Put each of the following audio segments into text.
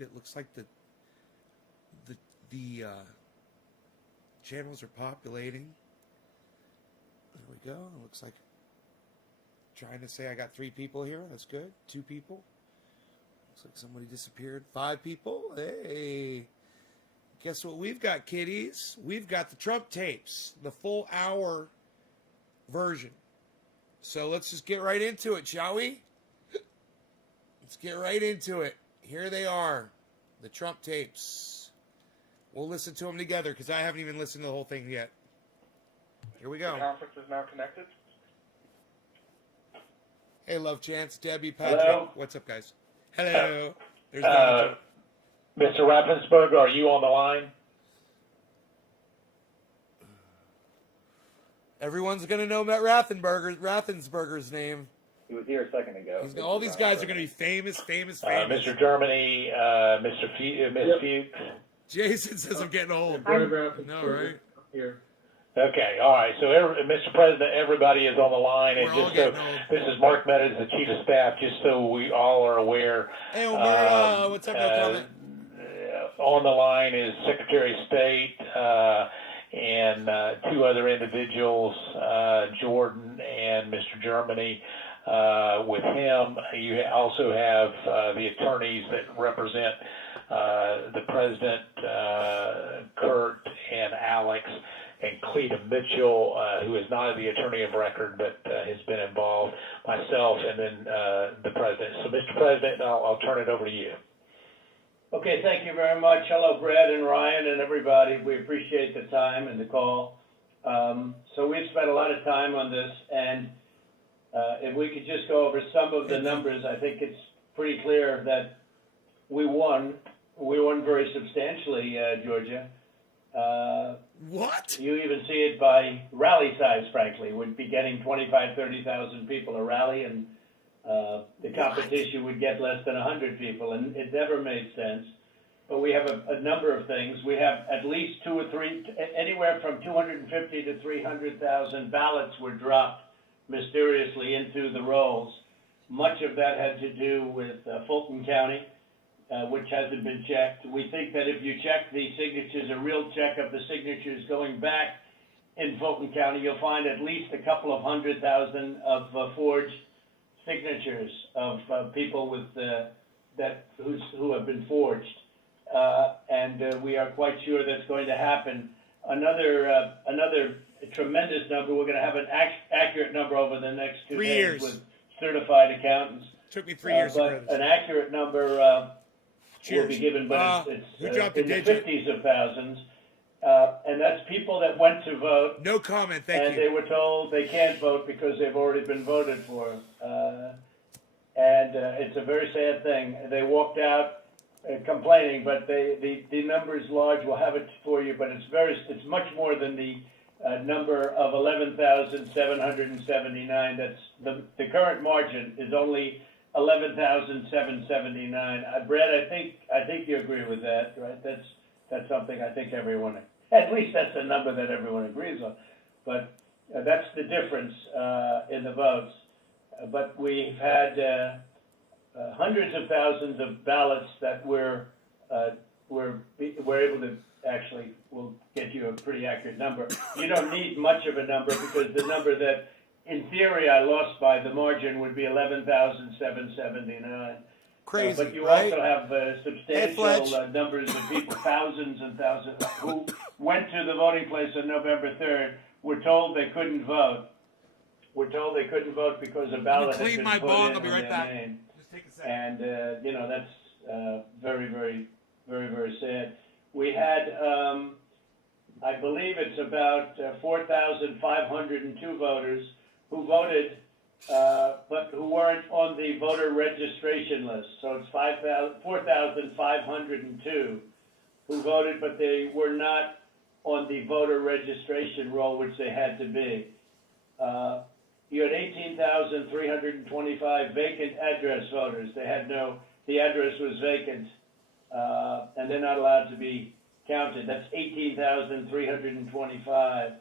believe it. Looks like the channels are populating. There we go. It looks like trying to say I got 3 people here. That's good. 2 people. Looks like somebody disappeared. 5 people. Hey. Guess what we've got, kiddies? We've got the Trump tapes, the full hour version. So let's just get right into it, shall we? Let's get right into it. Here they are, the Trump tapes. We'll listen to them together because I haven't even listened to the whole thing yet. Here we go. The conference is now connected. Hey, Love Chance, Debbie, Patrick. Hello? What's up, guys? Hello. There's Mr. Raffensperger, are you on the line? Everyone's going to know Matt Raffensperger's name. He was here a second ago. All these guys are going to be famous. Mr. Germany, Miss Fuchs. Jason says I'm getting old. No, right? Here. Okay, all right. So, Mr. President, everybody is on the line, and We're all just so getting old. this is Mark Meadows, the Chief of Staff. Just so we all are aware. Hey, Omer, what's up? No comment. On the line is Secretary of State and 2 other individuals, Jordan and Mr. Germany. With him, you also have the attorneys that represent the President, Kurt and Alex, and Cleta Mitchell, who is not the attorney of record but has been involved, myself, and then the President. So, Mr. President, I'll turn it over to you. Okay, thank you very much. Hello, Brad and Ryan and everybody. We appreciate the time and the call. So we've spent a lot of time on this, and if we could just go over some of the numbers, I think it's pretty clear that we won. We won very substantially, Georgia. What? You even see it by rally size, frankly. We'd be getting 25,000, 30,000 people a rally, and the competition would get less than 100 people, and it never made sense. But we have a number of things. We have at least 2 or 3, anywhere from 250 to 300,000 ballots were dropped mysteriously into the rolls. Much of that had to do with Fulton County, which hasn't been checked. We think that if you check the signatures, a real check of the signatures going back in Fulton County, you'll find at least a couple of 100,000 of forged signatures of people with who have been forged, and we are quite sure that's going to happen. Another tremendous number. We're going to have an accurate number over the next 2 3 days years. with certified accountants. Took me 3 years to but learn this. an accurate number will be given, but who it's dropped a in the digit? 50s of thousands, and that's people that went to vote. No comment, thank And you. they were told they can't vote because they've already been voted for. And it's a very sad thing. They walked out complaining, but the number is large. We'll have it for you, but it's much more than the number of 11,779. That's the current margin is only 11,779. Brad, I think you agree with that, right? That's something I think everyone, at least that's a number that everyone agrees on. But that's the difference in the votes. But we've had hundreds of thousands of ballots that we're able to actually, we'll get you a pretty accurate number. You don't need much of a number because the number that, in theory, I lost by the margin would be 11,779. Crazy, but you right? also have substantial Fletch. numbers of people, thousands and thousands, who went to the voting place on November 3rd, were told they couldn't vote. Were told they couldn't vote because a ballot had clean been my put bong. in I'll be on right their back. name. Just take a second. And, that's very, very, very, very sad. We had, I believe it's about 4,502 voters who voted, but who weren't on the voter registration list. So it's 4,502 who voted, but they were not on the voter registration roll, which they had to be. You had 18,325 vacant address voters. They had the address was vacant, and they're not allowed to be counted. That's 18,325.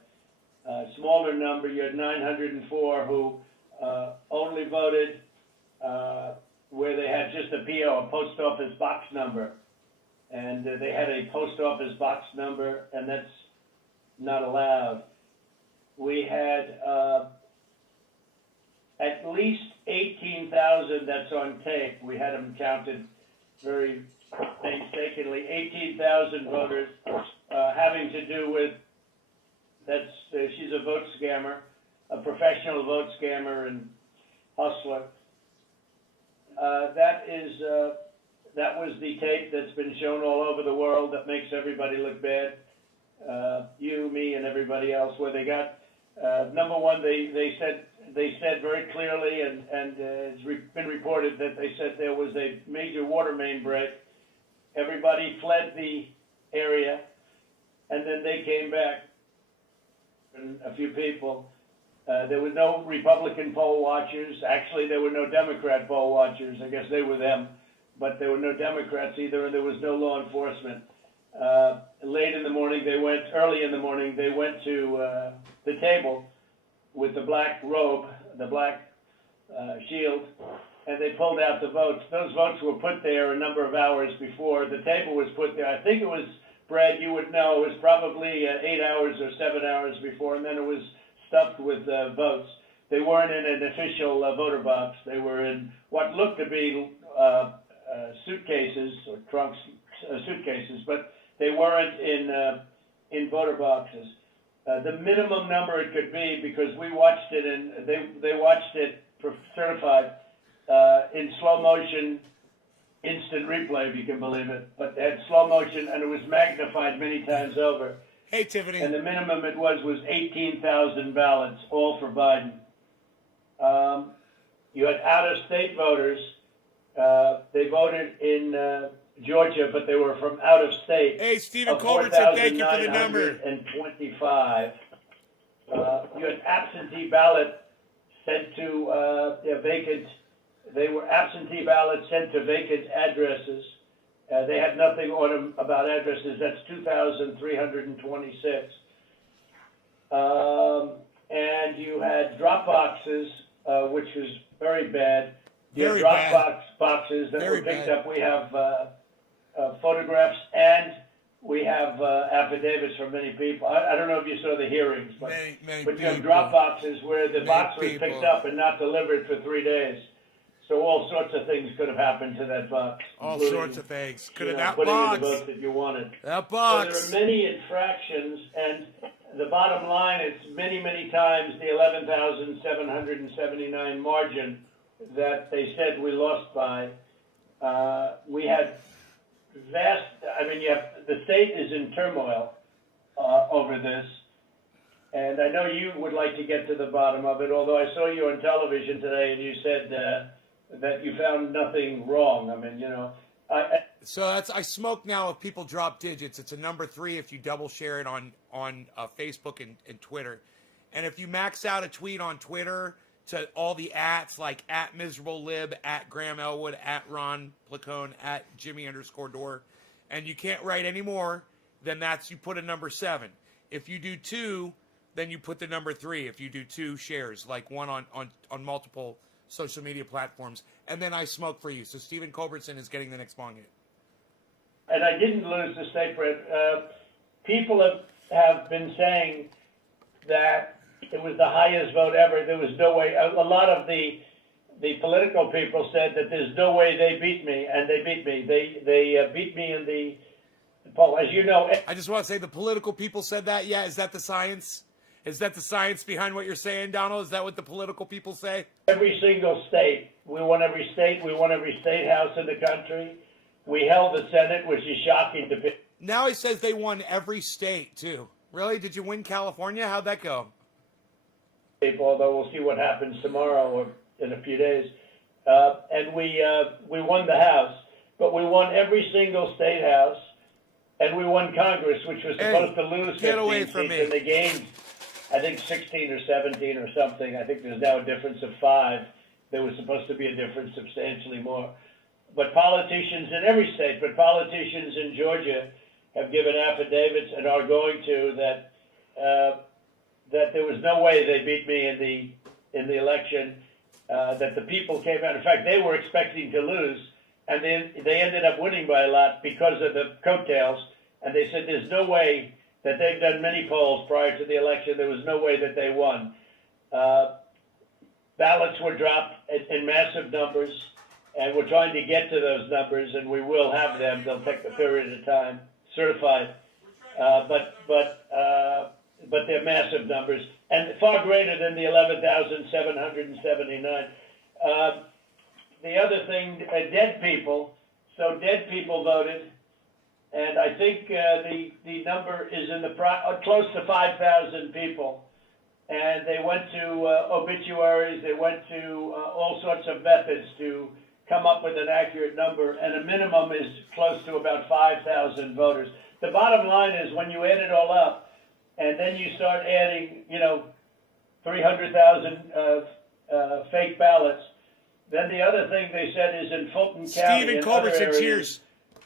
Smaller number, you had 904 who only voted where they had just a PO, a post office box number, and they had a post office box number, and that's not allowed. We had at least 18,000, that's on tape. We had them counted very painstakingly. 18,000 voters having to do with, she's a vote scammer, a professional vote scammer and hustler. That was the tape that's been shown all over the world that makes everybody look bad. You, me, and everybody else. Where they got number one, they said very clearly, and it's been reported that they said there was a major water main break. Everybody fled the area, and then they came back, and a few people. There were no Republican poll watchers. Actually, there were no Democrat poll watchers. I guess they were them, but there were no Democrats either, and there was no law enforcement. Early in the morning, they went to the table with the black robe, the black shield, and they pulled out the votes. Those votes were put there a number of hours before. The table was put there. I think it was, Brad, you would know, it was probably 8 hours or 7 hours before, and then it was stuffed with votes. They weren't in an official voter box. They were in what looked to be suitcases or trunks, suitcases, but they weren't in voter boxes. The minimum number it could be, because we watched it and they watched it certified in slow motion, instant replay, if you can believe it, but it had slow motion and it was magnified many times over. Hey, Tiffany. And the minimum it was 18,000 ballots, all for Biden. You had out-of-state voters. They voted in Georgia, but they were from out of state. Hey, Stephen Culbertson, thank you for the number. 4,925. You had absentee ballot sent to vacant. They were absentee ballots sent to vacant addresses. They had nothing on them about addresses. That's 2,326. And you had drop boxes, which was very bad. You had drop boxes that were picked up. We have photographs, and we have affidavits from many people. I don't know if you saw the hearings, but you have drop boxes where the box was picked up and not delivered for 3 days. So all sorts of things could have happened to that box. All sorts of things. Could have that putting box. in the vote that you wanted. That box. So there are many infractions, and the bottom line is many, many times the 11,779 margin that they said we lost by. We had vast, the state is in turmoil over this. And I know you would like to get to the bottom of it, although I saw you on television today and you said that you found nothing wrong. So I smoke now if people drop digits. It's a number 3 if you double share it on Facebook and Twitter. And if you max out a tweet on Twitter to all the ats, like @MiserableLib, @Graham Elwood, @Ron Placone, @Jimmy_Dore, and you can't write any more, then you put a number 7. If you do 2, then you put the number 3. If you do 2 shares, like one on multiple social media platforms, and then I smoke for you. So Stephen Culbertson is getting the next bong hit. And I didn't lose the state, Brett. People have been saying that it was the highest vote ever. There was no way. A lot of the political people said that there's no way they beat me, and they beat me. They beat me in the poll. As you know, I just want to say the political people said that. Yeah, is that the science? Is that the science behind what you're saying, Donald? Is that what the political people say? Every single state. We won every state. We won every state house in the country. We held the Senate, which is shocking to people. Now he says they won every state, too. Really? Did you win California? How'd that go? Although we'll see what happens tomorrow or in a few days. And we won the House, but we won every single state house, and we won Congress, which was supposed to lose 15 seats, and they gained, I think, 16 or 17 or something. I think there's now a difference of 5. There was supposed to be a difference substantially more. But politicians in every state, but politicians in Georgia have given affidavits and are going to that there was no way they beat me in the election. That the people came out. In fact, they were expecting to lose, and then they ended up winning by a lot because of the coattails. And they said there's no way that they've done many polls prior to the election. There was no way that they won. Ballots were dropped in massive numbers, and we're trying to get to those numbers, and we will have them. They'll take a period of time, certified, but they're massive numbers and far greater than the 11,779. The other thing, dead people. So dead people voted, and I think the number is in the close to 5,000 people. And they went to obituaries, they went to all sorts of methods to come up with an accurate number, and a minimum is close to about 5,000 voters. The bottom line is when you add it all up, and then you start adding, 300,000 fake ballots, then the other thing they said is in Fulton County. Stephen Culbertson, areas, cheers.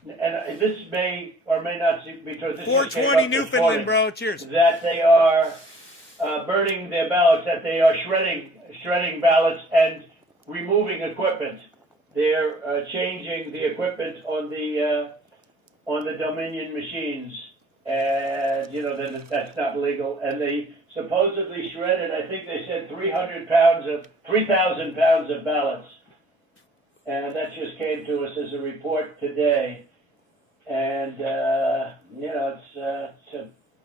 And this may or may not be because this 420 Newfoundland, bro. Cheers. That they are burning their ballots, that they are shredding ballots and removing equipment. They're changing the equipment on the Dominion machines, and then that's not legal. And they supposedly shredded, I think they said 3,000 pounds of ballots, and that just came to us as a report today. And it's a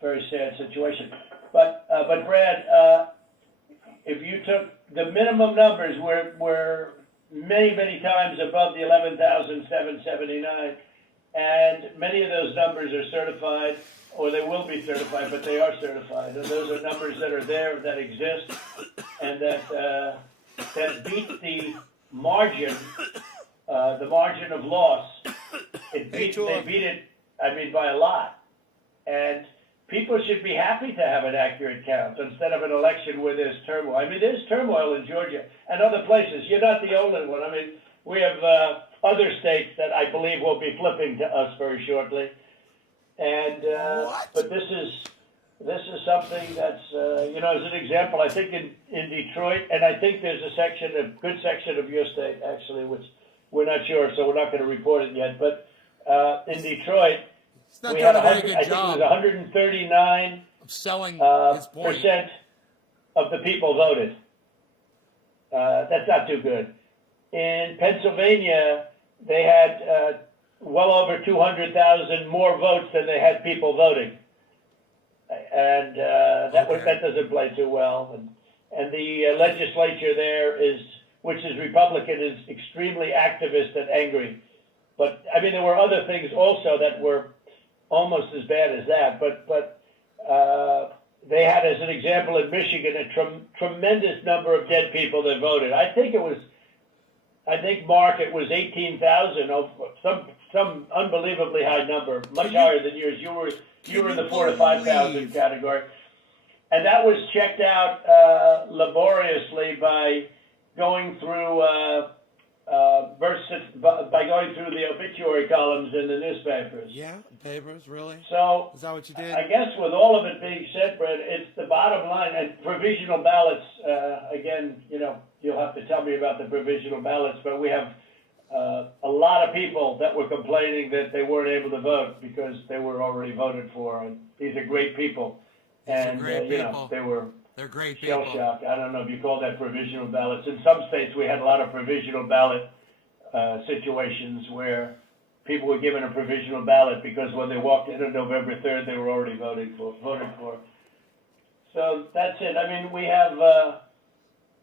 very sad situation. But Brad, if you took the minimum numbers were many times above the 11,779, and many of those numbers are certified, or they will be certified, but they are certified. And those are numbers that are there, that exist, and that beat the margin of loss. They beat it, by a lot. And people should be happy to have an accurate count instead of an election where there's turmoil. There's turmoil in Georgia and other places. You're not the only one. We have other states that I believe will be flipping to us very shortly. And but this is something that's as an example. I think in Detroit, and I think there's a good section of your state actually, which we're not sure, so we're not going to report it yet. But in Detroit, we had I think it was 139 of selling his point. percent of the people voted. That's not too good. In Pennsylvania, they had well over 200,000 more votes than they had people voting, and that doesn't play too well. And the legislature there which is Republican, is extremely activist and angry. But there were other things also that were almost as bad as that. But they had, as an example, in Michigan, a tremendous number of dead people that voted. I think Mark, it was 18,000, some unbelievably high number, much higher than yours. You were in the 4,000 to 5,000 category, and that was checked out laboriously by going through the obituary columns in the newspapers. Yeah, papers, really? So is that what you did? I guess with all of it being said, Brett, it's the bottom line. And provisional ballots, again, you'll have to tell me about the provisional ballots, but we have a lot of people that were complaining that they weren't able to vote because they were already voted for. And these are great people. And, they're great people. Shell shock. I don't know if you call that provisional ballots. In some states, we had a lot of provisional ballot situations where people were given a provisional ballot because when they walked in on November 3rd, they were already voted for. So that's it. We have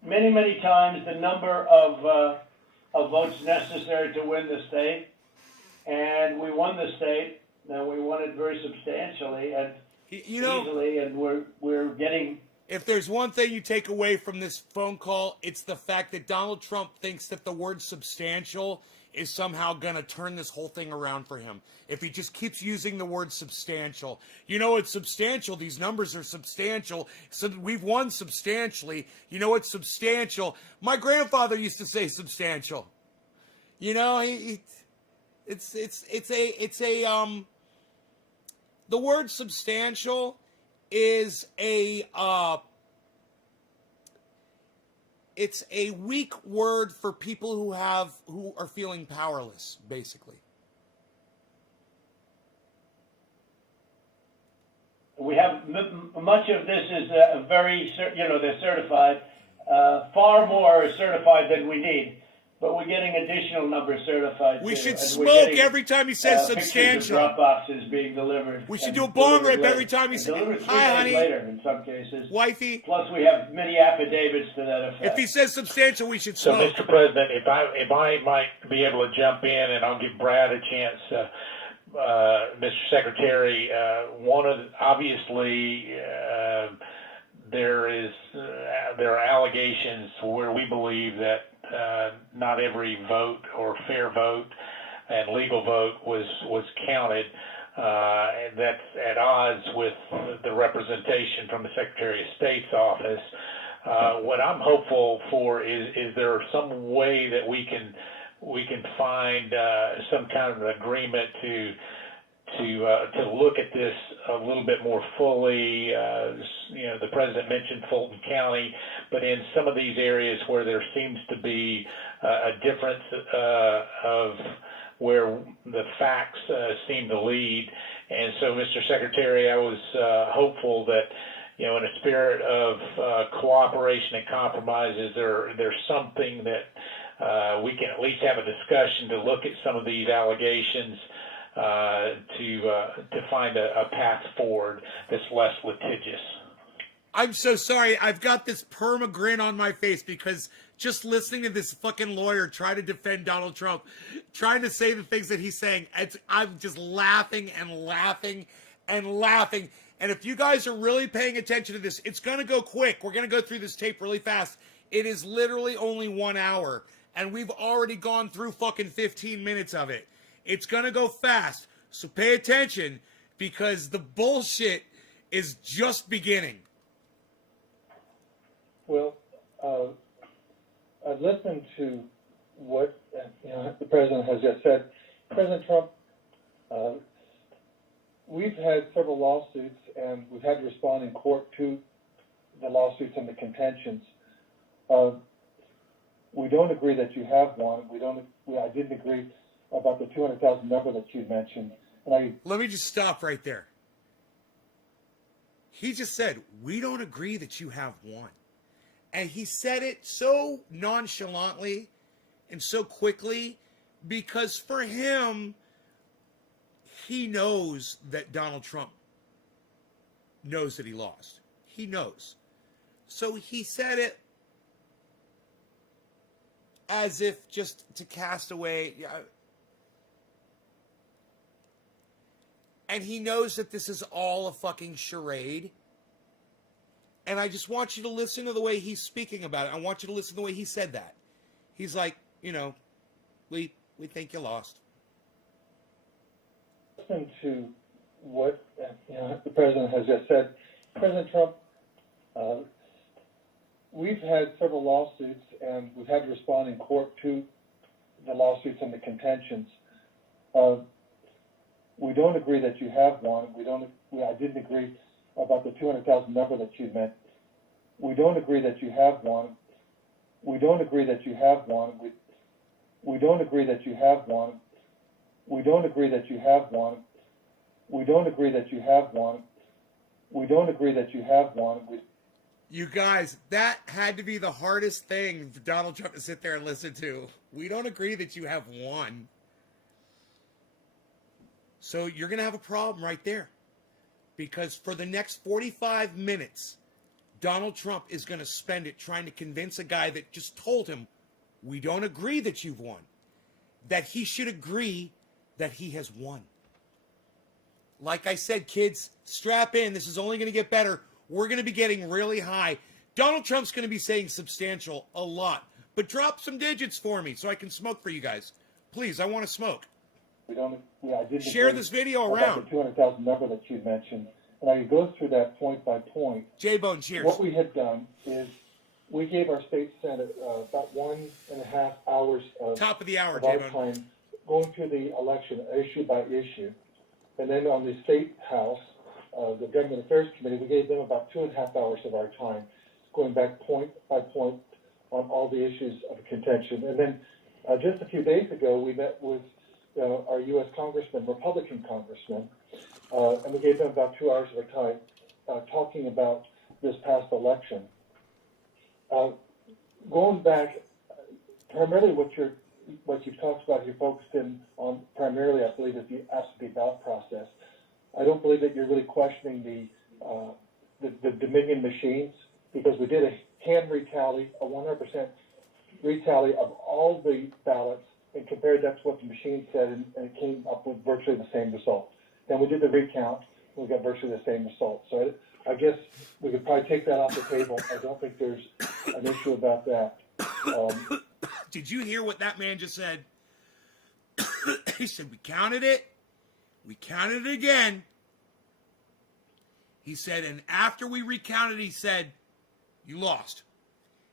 many times the number of votes necessary to win the state, and we won the state. Now we won it very substantially and easily, and we're getting. If there's one thing you take away from this phone call, it's the fact that Donald Trump thinks that the word substantial is somehow going to turn this whole thing around for him. If he just keeps using the word substantial. It's substantial. These numbers are substantial. So we've won substantially. It's substantial. My grandfather used to say substantial. The word substantial is it's a weak word for people who are feeling powerless, basically. We have much of this is very, they're certified. Far more certified than we need, but we're getting additional numbers certified. We too. should And smoke every time he says pictures substantial. of drop boxes being delivered. We should and do a bong delivered rip every later. time he And says, delivered 3 "Hi, days honey, later in some cases. wifey." Plus, we have many affidavits to that effect. If he says substantial, we should So, smoke. Mr. President, if I might be able to jump in, and I'll give Brad a chance, Mr. Secretary, obviously there are allegations where we believe that not every vote or fair vote and legal vote was counted. And that's at odds with the representation from the Secretary of State's office. What I'm hopeful for is there some way that we can find some kind of an agreement to look at this a little bit more fully. The president mentioned Fulton County, but in some of these areas where there seems to be a difference of where the facts seem to lead. And so, Mr. Secretary, I was hopeful that, in a spirit of cooperation and compromises, there's something that we can at least have a discussion to look at some of these allegations to find a path forward that's less litigious. I'm so sorry. I've got this perma grin on my face because just listening to this fucking lawyer try to defend Donald Trump, trying to say the things that he's saying, I'm just laughing and laughing and laughing. And if you guys are really paying attention to this, it's going to go quick. We're going to go through this tape really fast. It is literally only 1 hour, and we've already gone through fucking 15 minutes of it. It's going to go fast. So pay attention because the bullshit is just beginning. Well, I've listened to what the president has just said. President Trump, we've had several lawsuits, and we've had to respond in court to the lawsuits and the contentions. We don't agree that you have one. I didn't agree about the 200,000 number that you mentioned. Let me just stop right there. He just said, we don't agree that you have one. And he said it so nonchalantly and so quickly because for him, he knows that Donald Trump knows that he lost. He knows. So he said it as if just to cast away. And he knows that this is all a fucking charade. And I just want you to listen to the way he's speaking about it. I want you to listen to the way he said that. He's like, we think you lost. Listen to what the president has just said. President Trump, we've had several lawsuits, and we've had to respond in court to the lawsuits and the contentions. We don't agree that you have one. I didn't agree about the 200,000 number that you meant. We don't agree that you have one. We don't agree that you have one. We don't agree that you have one. We don't agree that you have one. We don't agree that you have one. We don't agree that you have one. You guys, that had to be the hardest thing for Donald Trump to sit there and listen to. We don't agree that you have one. So you're going to have a problem right there. Because for the next 45 minutes, Donald Trump is going to spend it trying to convince a guy that just told him, we don't agree that you've won, that he should agree that he has won. Like I said, kids, strap in. This is only going to get better. We're going to be getting really high. Donald Trump's going to be saying substantial a lot. But drop some digits for me so I can smoke for you guys. Please, I want to smoke. I didn't Share agree this video about around. the 200,000 number that you mentioned. And I go through that point by point. J-Bone, cheers. What we had done is we gave our state senate about 1.5 hours of, Top of the hour, our J-Bone. time going through the election issue by issue. And then on the state house, the government affairs committee, we gave them about 2.5 hours of our time, going back point by point on all the issues of contention. And then just a few days ago, we met with our U.S. congressman, Republican congressman, and we gave them about 2 hours of our time talking about this past election. Going back, primarily what you've talked about, you're focused in on primarily, I believe, is the absentee ballot process. I don't believe that you're really questioning the Dominion machines, because we did a hand retally, a 100% retally of all the ballots, and compared that to what the machine said, and it came up with virtually the same result. Then we did the recount, and we got virtually the same result. So I guess we could probably take that off the table. I don't think there's an issue about that. Did you hear what that man just said? He said, we counted it again. He said, and after we recounted, he said, you lost.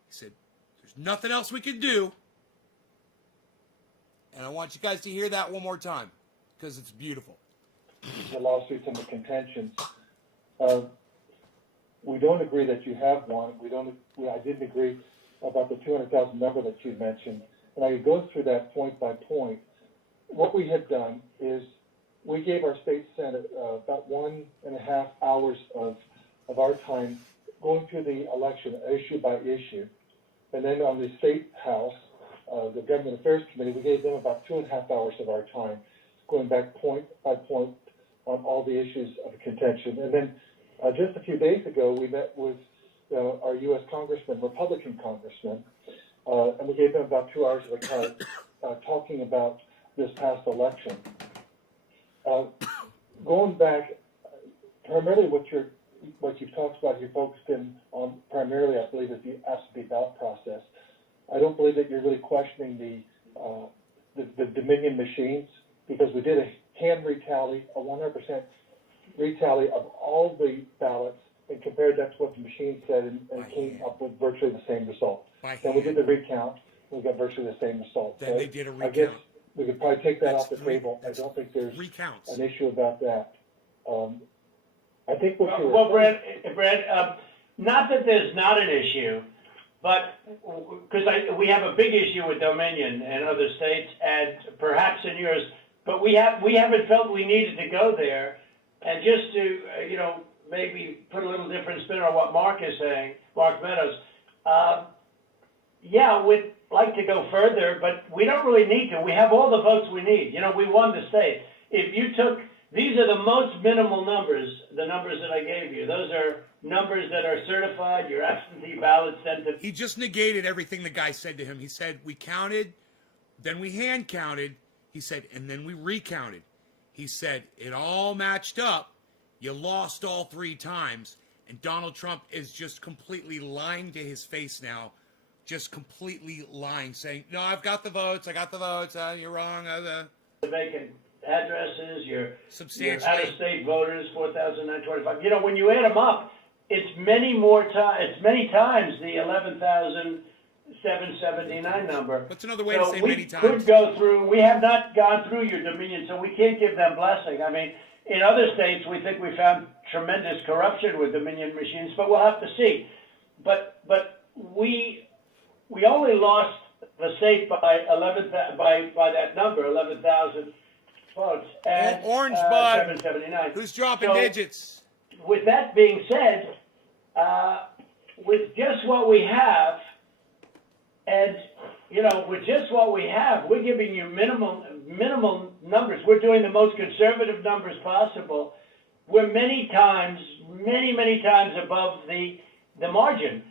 He said, there's nothing else we can do. And I want you guys to hear that one more time, because it's beautiful. The lawsuits and the contentions. We don't agree that you have one. I didn't agree about the 200,000 number that you mentioned. And I could go through that point by point. What we had done is we gave our state senate about 1.5 hours of our time going through the election issue by issue. And then on the state house, the Government Affairs Committee, we gave them about 2.5 hours of our time, going back point by point on all the issues of contention. And then just a few days ago, we met with our U.S. congressman, Republican congressman, and we gave them about 2 hours of our time talking about this past election. Going back, primarily what you've talked about, you're focused in on primarily, I believe, is the absentee ballot process. I don't believe that you're really questioning the Dominion machines, because we did a hand retally, a 100% retally of all the ballots, and compared that to what the machine said, and it came up with virtually the same result. Then we did the recount, and we got virtually the same result. Then they did a recount. I guess we could probably take that off the table. I don't think there's recounts. an issue about that. I think what you were Well, Brad, not that there's not an issue, but because we have a big issue with Dominion and other states, and perhaps in yours, but we haven't felt we needed to go there. And just to maybe put a little different spin on what Mark is saying, Mark Meadows, yeah, we'd like to go further, but we don't really need to. We have all the votes we need. We won the state. If you took, these are the most minimal numbers, the numbers that I gave you. Those are numbers that are certified, your absentee ballot sent to... He just negated everything the guy said to him. He said, we counted, then we hand counted. He said, and then we recounted. He said, it all matched up. You lost all 3 times. And Donald Trump is just completely lying to his face now. Just completely lying, saying, no, I've got the votes. I got the votes. You're wrong. The vacant addresses, your substantially out-of-state voters, 4,925. When you add them up, it's many times the 11,779 number. What's another way to say many times? We could go through. We have not gone through your Dominion, so we can't give them blessing. I mean, in other states, we think we found tremendous corruption with Dominion machines, but we'll have to see. But we only lost the state by that number, 11,000 votes. And, Orange Bud, 779. who's dropping digits? With that being said, with just what we have, and with just what we have, we're giving you minimum numbers. We're doing the most conservative numbers possible. We're many times above the margin.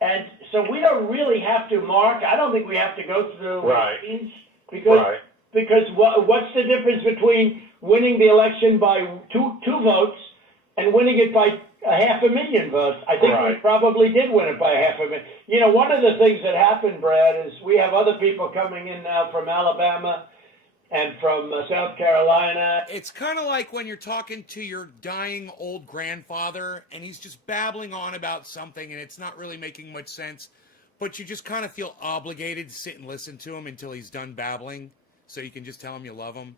And so we don't really have to, Mark. I don't think we have to go through machines, because what's the difference between winning the election by two votes and winning it by 500,000 votes? I think we probably did win it by 500,000. One of the things that happened, Brad, is we have other people coming in now from Alabama and from South Carolina. It's kind of like when you're talking to your dying old grandfather and he's just babbling on about something and it's not really making much sense, but you just kind of feel obligated to sit and listen to him until he's done babbling so you can just tell him you love him.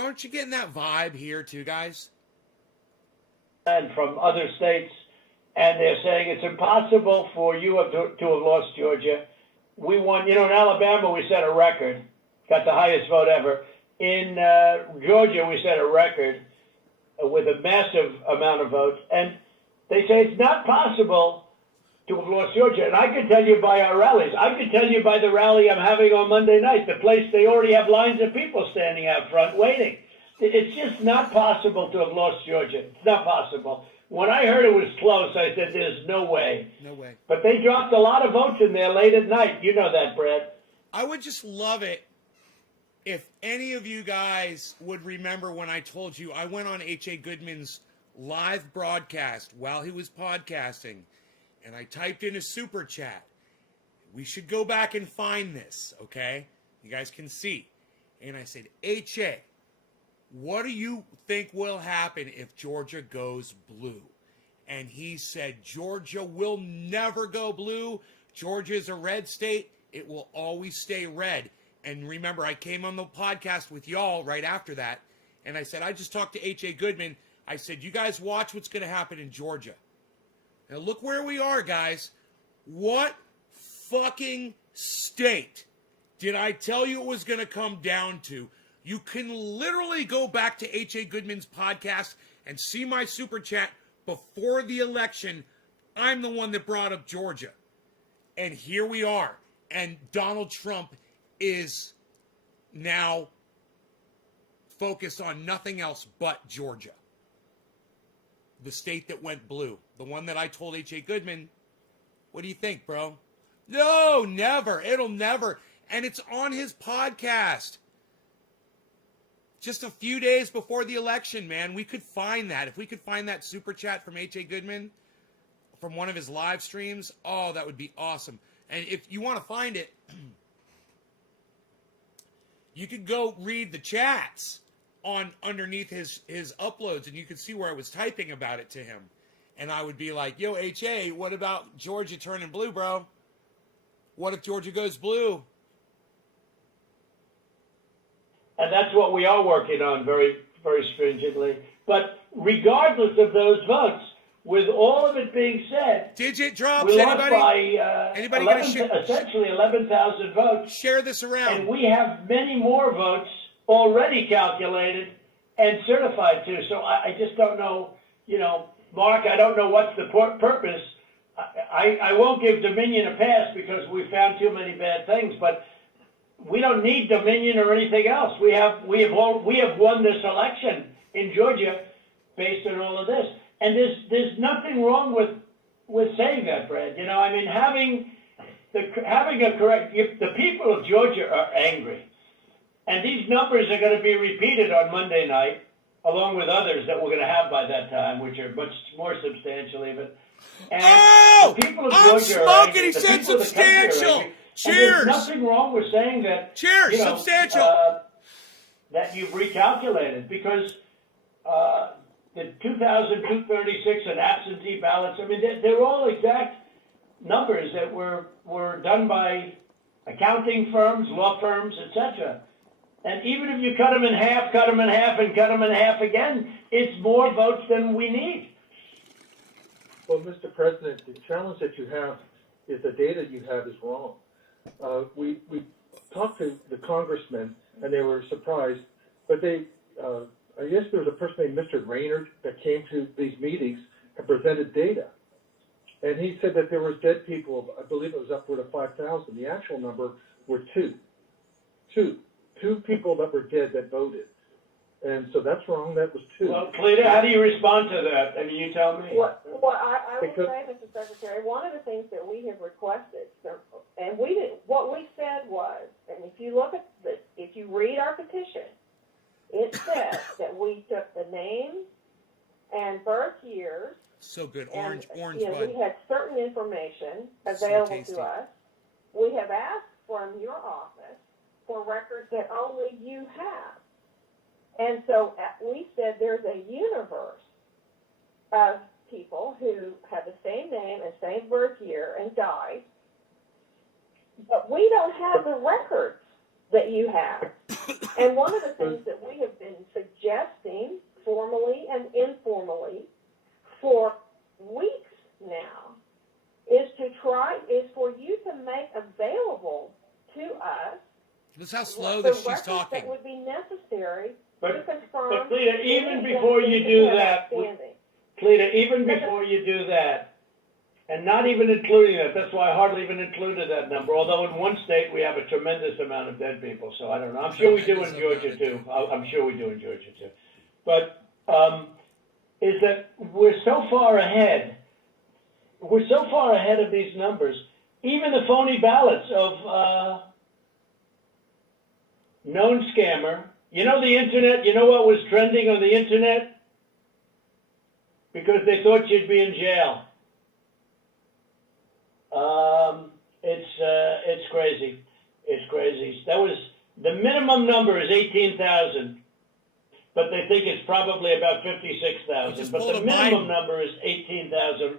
Aren't you getting that vibe here too, guys? And from other states, and they're saying it's impossible for you to have lost Georgia. We won, in Alabama we set a record, got the highest vote ever. In Georgia we set a record with a massive amount of votes, and they say it's not possible to have lost Georgia. And I can tell you by our rallies. I can tell you by the rally I'm having on Monday night. The place, they already have lines of people standing out front waiting. It's just not possible to have lost Georgia. It's not possible. When I heard it was close, I said, there's no way. No way. But they dropped a lot of votes in there late at night. You know that, Brad. I would just love it if any of you guys would remember when I told you I went on H.A. Goodman's live broadcast while he was podcasting, and I typed in a super chat. We should go back and find this, okay? You guys can see. And I said, H.A., what do you think will happen if Georgia goes blue? And he said, Georgia will never go blue. Georgia is a red state. It will always stay red. And remember, I came on the podcast with y'all right after that, and I said, I just talked to H.A. Goodman. I said, you guys watch what's going to happen in Georgia. Now look where we are, guys. What fucking state did I tell you it was going to come down to? You can literally go back to H.A. Goodman's podcast and see my super chat before the election. I'm the one that brought up Georgia. And here we are. And Donald Trump is now focused on nothing else but Georgia. The state that went blue. The one that I told H.A. Goodman, what do you think, bro? No, never. It'll never. And it's on his podcast. Just a few days before the election, man. We could find that. If we could find that super chat from H.A. Goodman from one of his live streams, oh, that would be awesome. And if you want to find it, you could go read the chats on underneath his uploads, and you could see where I was typing about it to him. And I would be like, yo, H.A., what about Georgia turning blue, bro? What if Georgia goes blue? And that's what we are working on very, very stringently. But regardless of those votes, with all of it being said, digit drops. we lost Anybody? by Anybody 11, essentially 11,000 votes. Share this around. And we have many more votes already calculated and certified to. So I just don't know, Mark, I don't know what's the purpose. I won't give Dominion a pass because we found too many bad things, but we don't need Dominion or anything else. We have won this election in Georgia based on all of this. And there's nothing wrong with saying that, Brad. Having a correct, the people of Georgia are angry. And these numbers are going to be repeated on Monday night, along with others that we're going to have by that time, which are much more substantial even. And oh! the people of I'm Georgia are smoking! angry. He The said people of the country are substantial! angry. Cheers! And there's nothing wrong with saying that. Cheers! Substantial! That you've recalculated, because the 2,236 and absentee ballots, they're all exact numbers that were done by accounting firms, law firms, etc. And even if you cut them in half, and cut them in half again, it's more votes than we need. Well, Mr. President, the challenge that you have is the data you have is wrong. We talked to the congressmen, and they were surprised, but I guess there was a person named Mr. Raynard that came to these meetings and presented data. And he said that there was dead people, I believe it was upward of 5,000. The actual number were two people that were dead that voted. And so that's wrong. That was two. Well, Cleta, how do you respond to that? You tell me. Well, I will say, Mr. Secretary, one of the things that we have requested, and what we said was, and if you read our petition, it says that we took the names and birth years. So good. And, Orange bud. we had certain information So available tasty. to us. We have asked from your office for records that only you have. And so we said there's a universe of people who have the same name and same birth year and died, but we don't have the records that you have. And one of the things that we have been suggesting formally and informally for weeks how slow the that she's records talking. that would be necessary to But confirm. Cleta, even any before you do have that, outstanding. Cleta, even before you do that, and not even including that, that's why I hardly even included that number, although in one state we have a tremendous amount of dead people, so I don't know. I'm sure we do in Tremendous Georgia amount of too. dead I'm sure we do in Georgia too. But, is that we're so far ahead. We're so far ahead of these numbers. Even the phony ballots of, known scammer. You know the internet, you know what was trending on the internet? Because they thought you'd be in jail. It's crazy. It's crazy. That was, the minimum number is 18,000, but they think it's probably about 56,000. But pulled the a minimum Biden. number is 18,000.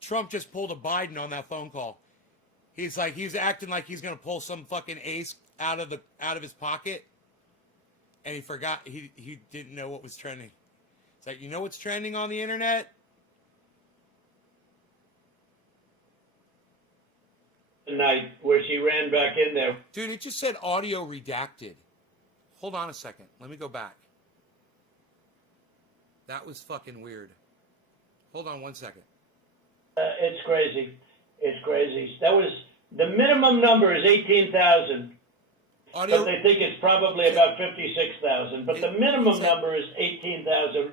Trump just pulled a Biden on that phone call. He's acting like he's gonna pull some fucking ace out of his pocket, and he forgot he didn't know what was trending. It's like, you know what's trending on the internet? Night where she ran back in there. Dude, it just said audio redacted. Hold on a second. Let me go back. That was fucking weird. Hold on one second. It's crazy. It's crazy. That was, the minimum number is 18,000. Audio. But they think it's probably about 56,000. But the minimum number is 18,000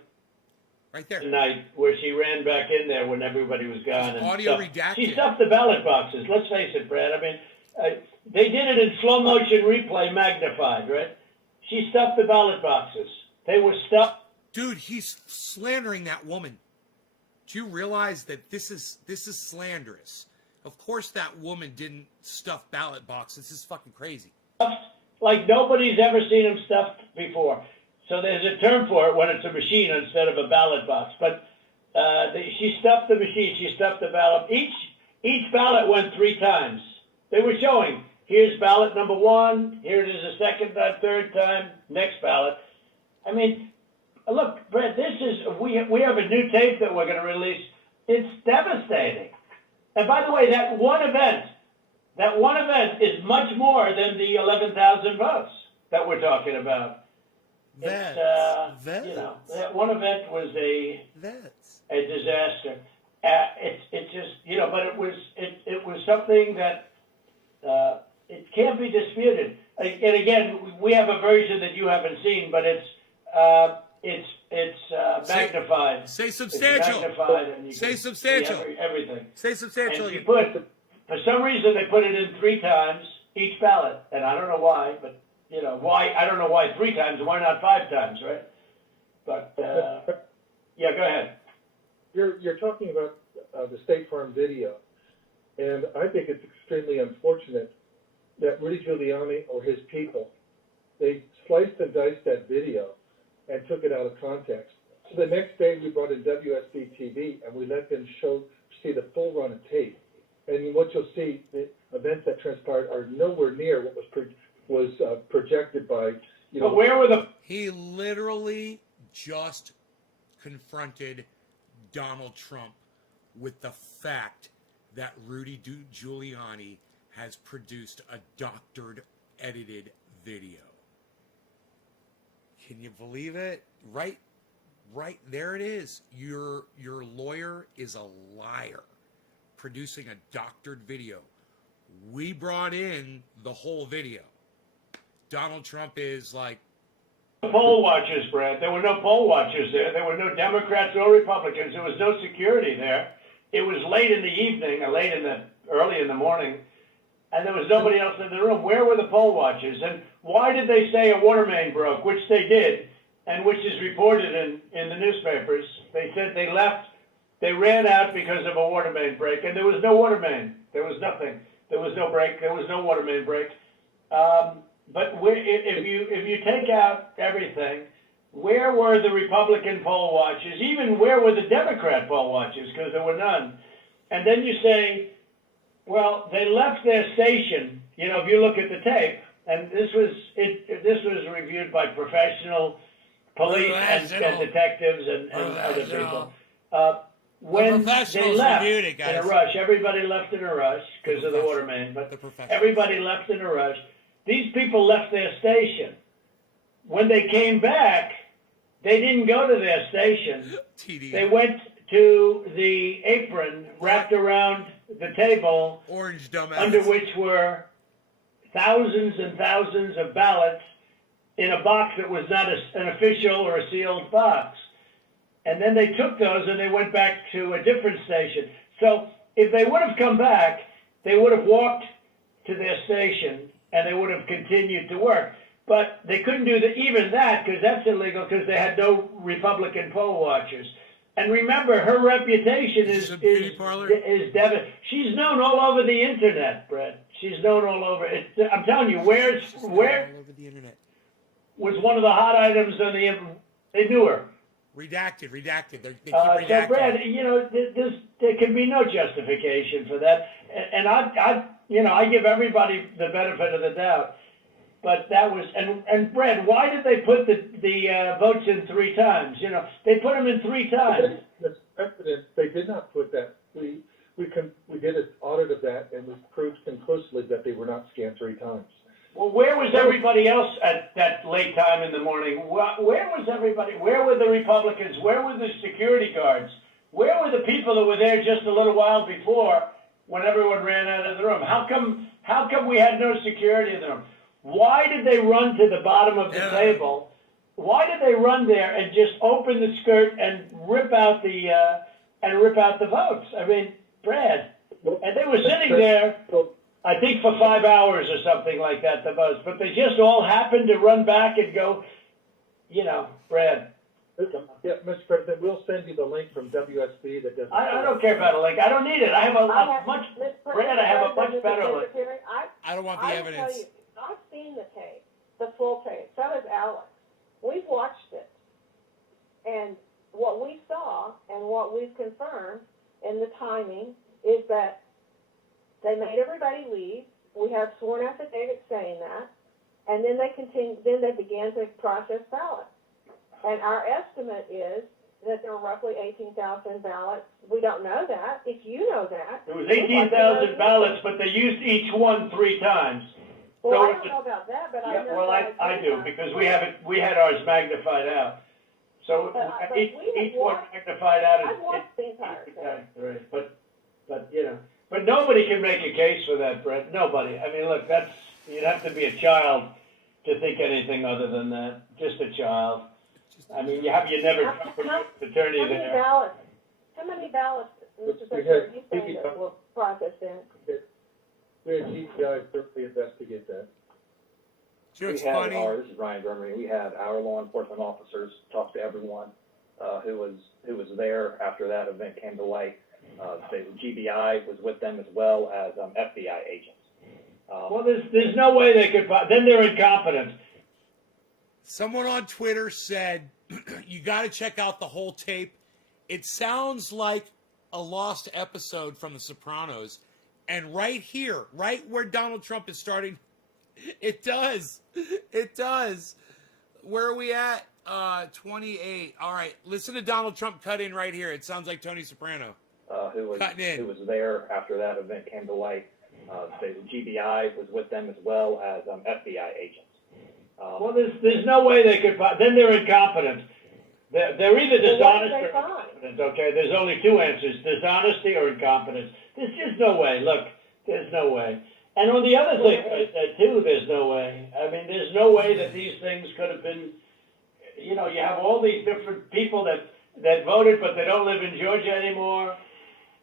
Right there. tonight, where she ran back in there when everybody was gone. And Audio stuffed. redacted. She stuffed the ballot boxes. Let's face it, Brad. I mean, they did it in slow motion replay, magnified, right? She stuffed the ballot boxes. They were stuffed. Dude, he's slandering that woman. Do you realize that this is slanderous? Of course that woman didn't stuff ballot boxes. This is fucking crazy. Like nobody's ever seen them stuffed before. So there's a term for it when it's a machine instead of a ballot box. But she stuffed the machine. She stuffed the ballot. Each ballot went 3 times. They were showing, here's ballot number 1. Here it is a second time, third time, next ballot. I mean, look, Brett, we have a new tape that we're going to release. It's devastating. And by the way, that one event is much more than the 11,000 votes that we're talking about. Vets. You know, that one event was a disaster. It just, you know, but it was something that it can't be disputed. And again, we have a version that you haven't seen, but it's magnified. Say substantial. It's magnified, and you Say can substantial. see everything. Say substantial. And for some reason, they put it in 3 times each ballot, and I don't know why, but you know why. I don't know why 3 times. Why not 5 times, right? But yeah, go ahead. You're talking about the State Farm video, and I think it's extremely unfortunate that Rudy Giuliani or his people, they sliced and diced that video and took it out of context. So the next day we brought in WSB TV and we let them see the full run of tape. And what you'll see, the events that transpired are nowhere near what was projected by, you know. But where were the? He literally just confronted Donald Trump with the fact that Rudy Giuliani has produced a doctored, edited video. Can you believe it? Right there it is. Your lawyer is a liar, producing a doctored video. We brought in the whole video. Donald Trump is like, Poll watchers, Brad. There were no poll watchers there. There were no Democrats or Republicans. There was no security there. It was late in the evening, or early in the morning, and there was nobody else in the room. Where were the poll watchers? And why did they say a water main broke, which they did, and which is reported in the newspapers? They said they left, they ran out because of a water main break, and there was no water main. There was nothing. There was no break. There was no water main break. But if you take out everything, where were the Republican poll watchers? Even where were the Democrat poll watchers? Because there were none. And then you say, well, they left their station. You know, if you look at the tape, and this was reviewed by professional police and detectives and other people. When they left in a rush, everybody left in a rush because of the water main, but everybody left in a rush. these people left their station. When they came back, they didn't go to their station. TD. They went to the apron wrapped around the table, Orange dumbass. under which were thousands and thousands of ballots in a box that was not an official or a sealed box. And then they took those and they went back to a different station. So if they would have come back, they would have walked to their station and they would have continued to work. But they couldn't do even that because that's illegal because they had no Republican poll watchers. And remember, her reputation is devastating. She's known all over the internet, Brett. She's known all over. I'm telling you, where All over the internet. was one of the hot items on the. They knew her. Redacted. They keep So, redacting. Brad, you know, there can be no justification for that, and I give everybody the benefit of the doubt. But that was, and Brad, why did they put the votes in 3 times? You know, they put them in 3 times. Mr. President, they did not put that. We did an audit of that, and we proved conclusively that they were not scanned 3 times. Well, where was everybody else at that late time in the morning? Where was everybody? Where were the Republicans? Where were the security guards? Where were the people that were there just a little while before when everyone ran out of the room? How come we had no security in the room? Why did they run to the bottom of the table? Why did they run there and just open the skirt and rip out the votes? I mean, Brad, and they were sitting there, I think for 5 hours or something like that, the votes. But they just all happened to run back and go, you know, Brad. Yeah, Mr. President, we'll send you the link from WSB that does. I don't care about a link. I don't need it. I have a much better link. I don't want the I will evidence. tell you, I've seen the tape, the full tape. So has Alex. We've watched it. And what we saw and what we've confirmed in the timing is that they made everybody leave. We have sworn affidavits saying that. And then they began to process ballots. And our estimate is that there were roughly 18,000 ballots. We don't know that. If you know that. There was 18,000 ballots, but they used each one 3 times. Well, So I don't know about that, but I know. Well, I do, because we had ours magnified out. So But each we have one watched- magnified out I've is. watched the entire thing. Right, but you know, but nobody can make a case for that, Brett. Nobody. I mean, look, you'd have to be a child to think anything other than that. Just a child. I mean, you never come from an attorney How many there. ballots, Mr. Secretary, you think that were processed in? We had GPI thoroughly investigate that. Sure, it's We had funny. this is Ryan Germany. We had our law enforcement officers talk to everyone who was there after that event came to light. The GBI was with them as well as FBI agents. Well, there's no way they could. Then they're incompetent. Someone on Twitter said, you got to check out the whole tape. It sounds like a lost episode from The Sopranos. And right here, right where Donald Trump is starting, it does. It does. Where are we at? 28. All right. Listen to Donald Trump cut in right here. It sounds like Tony Soprano. Who was there after that event came to light. The GBI was with them as well as FBI agents. Well, there's no way they could. Then they're incompetent. They're either dishonest or incompetent. Okay, there's only 2 answers: dishonesty or incompetence. There's just no way. Look, there's no way. And on the other thing I said too, there's no way. I mean, there's no way that these things could have been. You know, you have all these different people that voted, but they don't live in Georgia anymore.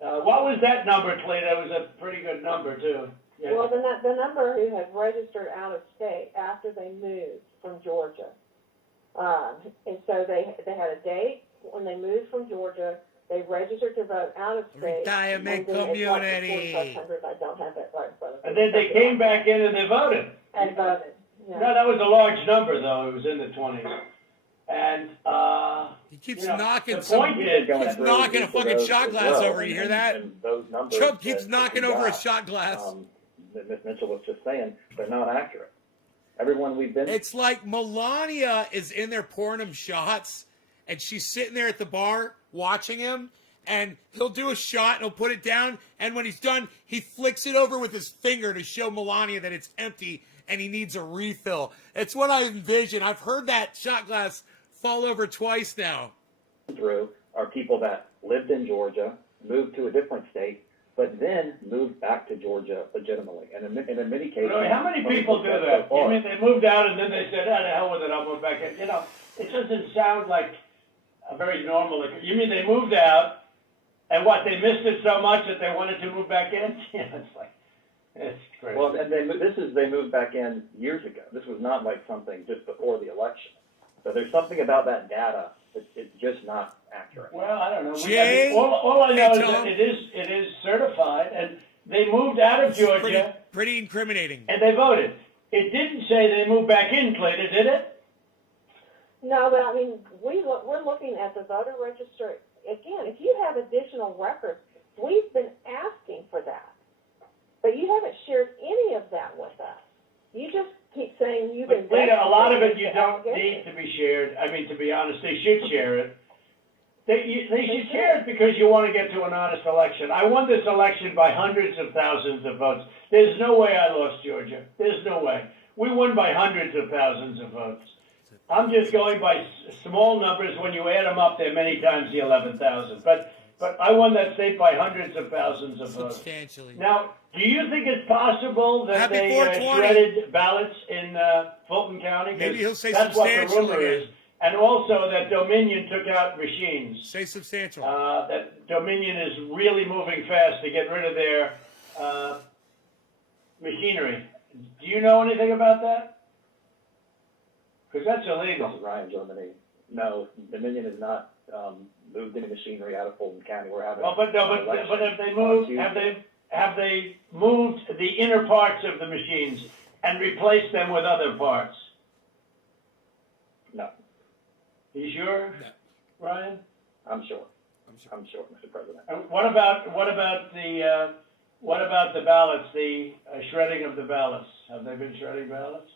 What was that number, Clay? That was a pretty good number too. Yeah. Well, the number who had registered out of state after they moved from Georgia. And so they had a date when they moved from Georgia. They registered to vote out of state. Retirement and then it got to community. 4,500. I don't have that right in front of me. And then they came back in and they voted. And voted. Yeah. No, that was a large number though. It was in the 20s. And He keeps you know, knocking the some. point is, He's knocking a fucking shot glass over. You hear that? And those numbers Trump keeps that knocking we over a got, shot glass. that Ms. Mitchell was just saying, they're not accurate. Everyone we've been. It's like Melania is in there pouring him shots, and she's sitting there at the bar watching him, and he'll do a shot and he'll put it down, and when he's done, he flicks it over with his finger to show Melania that it's empty, and he needs a refill. It's what I envision. I've heard that shot glass fall over twice now. Through are people that lived in Georgia, moved to a different state, but then moved back to Georgia legitimately. And in many cases, Really, how many people do that? You mean they moved out and then they said, "Ah, the hell with it, I'll move back in." You know, it doesn't sound like a very normal. You mean they moved out, and what, they missed it so much that they wanted to move back in? Yeah, it's like, it's crazy. Well, and they moved back in years ago. This was not like something just before the election. So there's something about that data that it's just not accurate. Well, I don't know. Jay? All I know is Tom? that it is certified, and they moved out of Georgia Pretty incriminating. and they voted. It didn't say they moved back in, Cleta, did it? No, but I mean, we're looking at the voter register. Again, if you have additional records, we've been asking for that. But you haven't shared any of that with us. You just keep saying you've But Cleta, a lot of it you investigated don't the need to be shared. I mean, to be honest, they should share it. They should share it because you want to get to an honest election. I won this election by hundreds of thousands of votes. There's no way I lost Georgia. There's no way. We won by hundreds of thousands of votes. I'm just going by small numbers. When you add them up, they're many times the 11,000. But I won that state by hundreds of thousands of votes. Substantially. Now, do you think it's possible that Happy they 420. shredded ballots in Fulton County? 'Cause Maybe he'll say that's what the substantial rumor again. is. And also that Dominion took out machines. Say substantial. That Dominion is really moving fast to get rid of their machinery. Do you know anything about that? Because that's This illegal. is Ryan, Germany. No, Dominion has not moved any machinery out of Fulton County. We're having Well, but have they moved? Have they moved the inner parts of the machines and replaced them with other parts? No, You sure, No. Ryan? I'm sure. I'm sure. I'm sure, Mr. President. And what about the ballots? The shredding of the ballots. Have they been shredding ballots?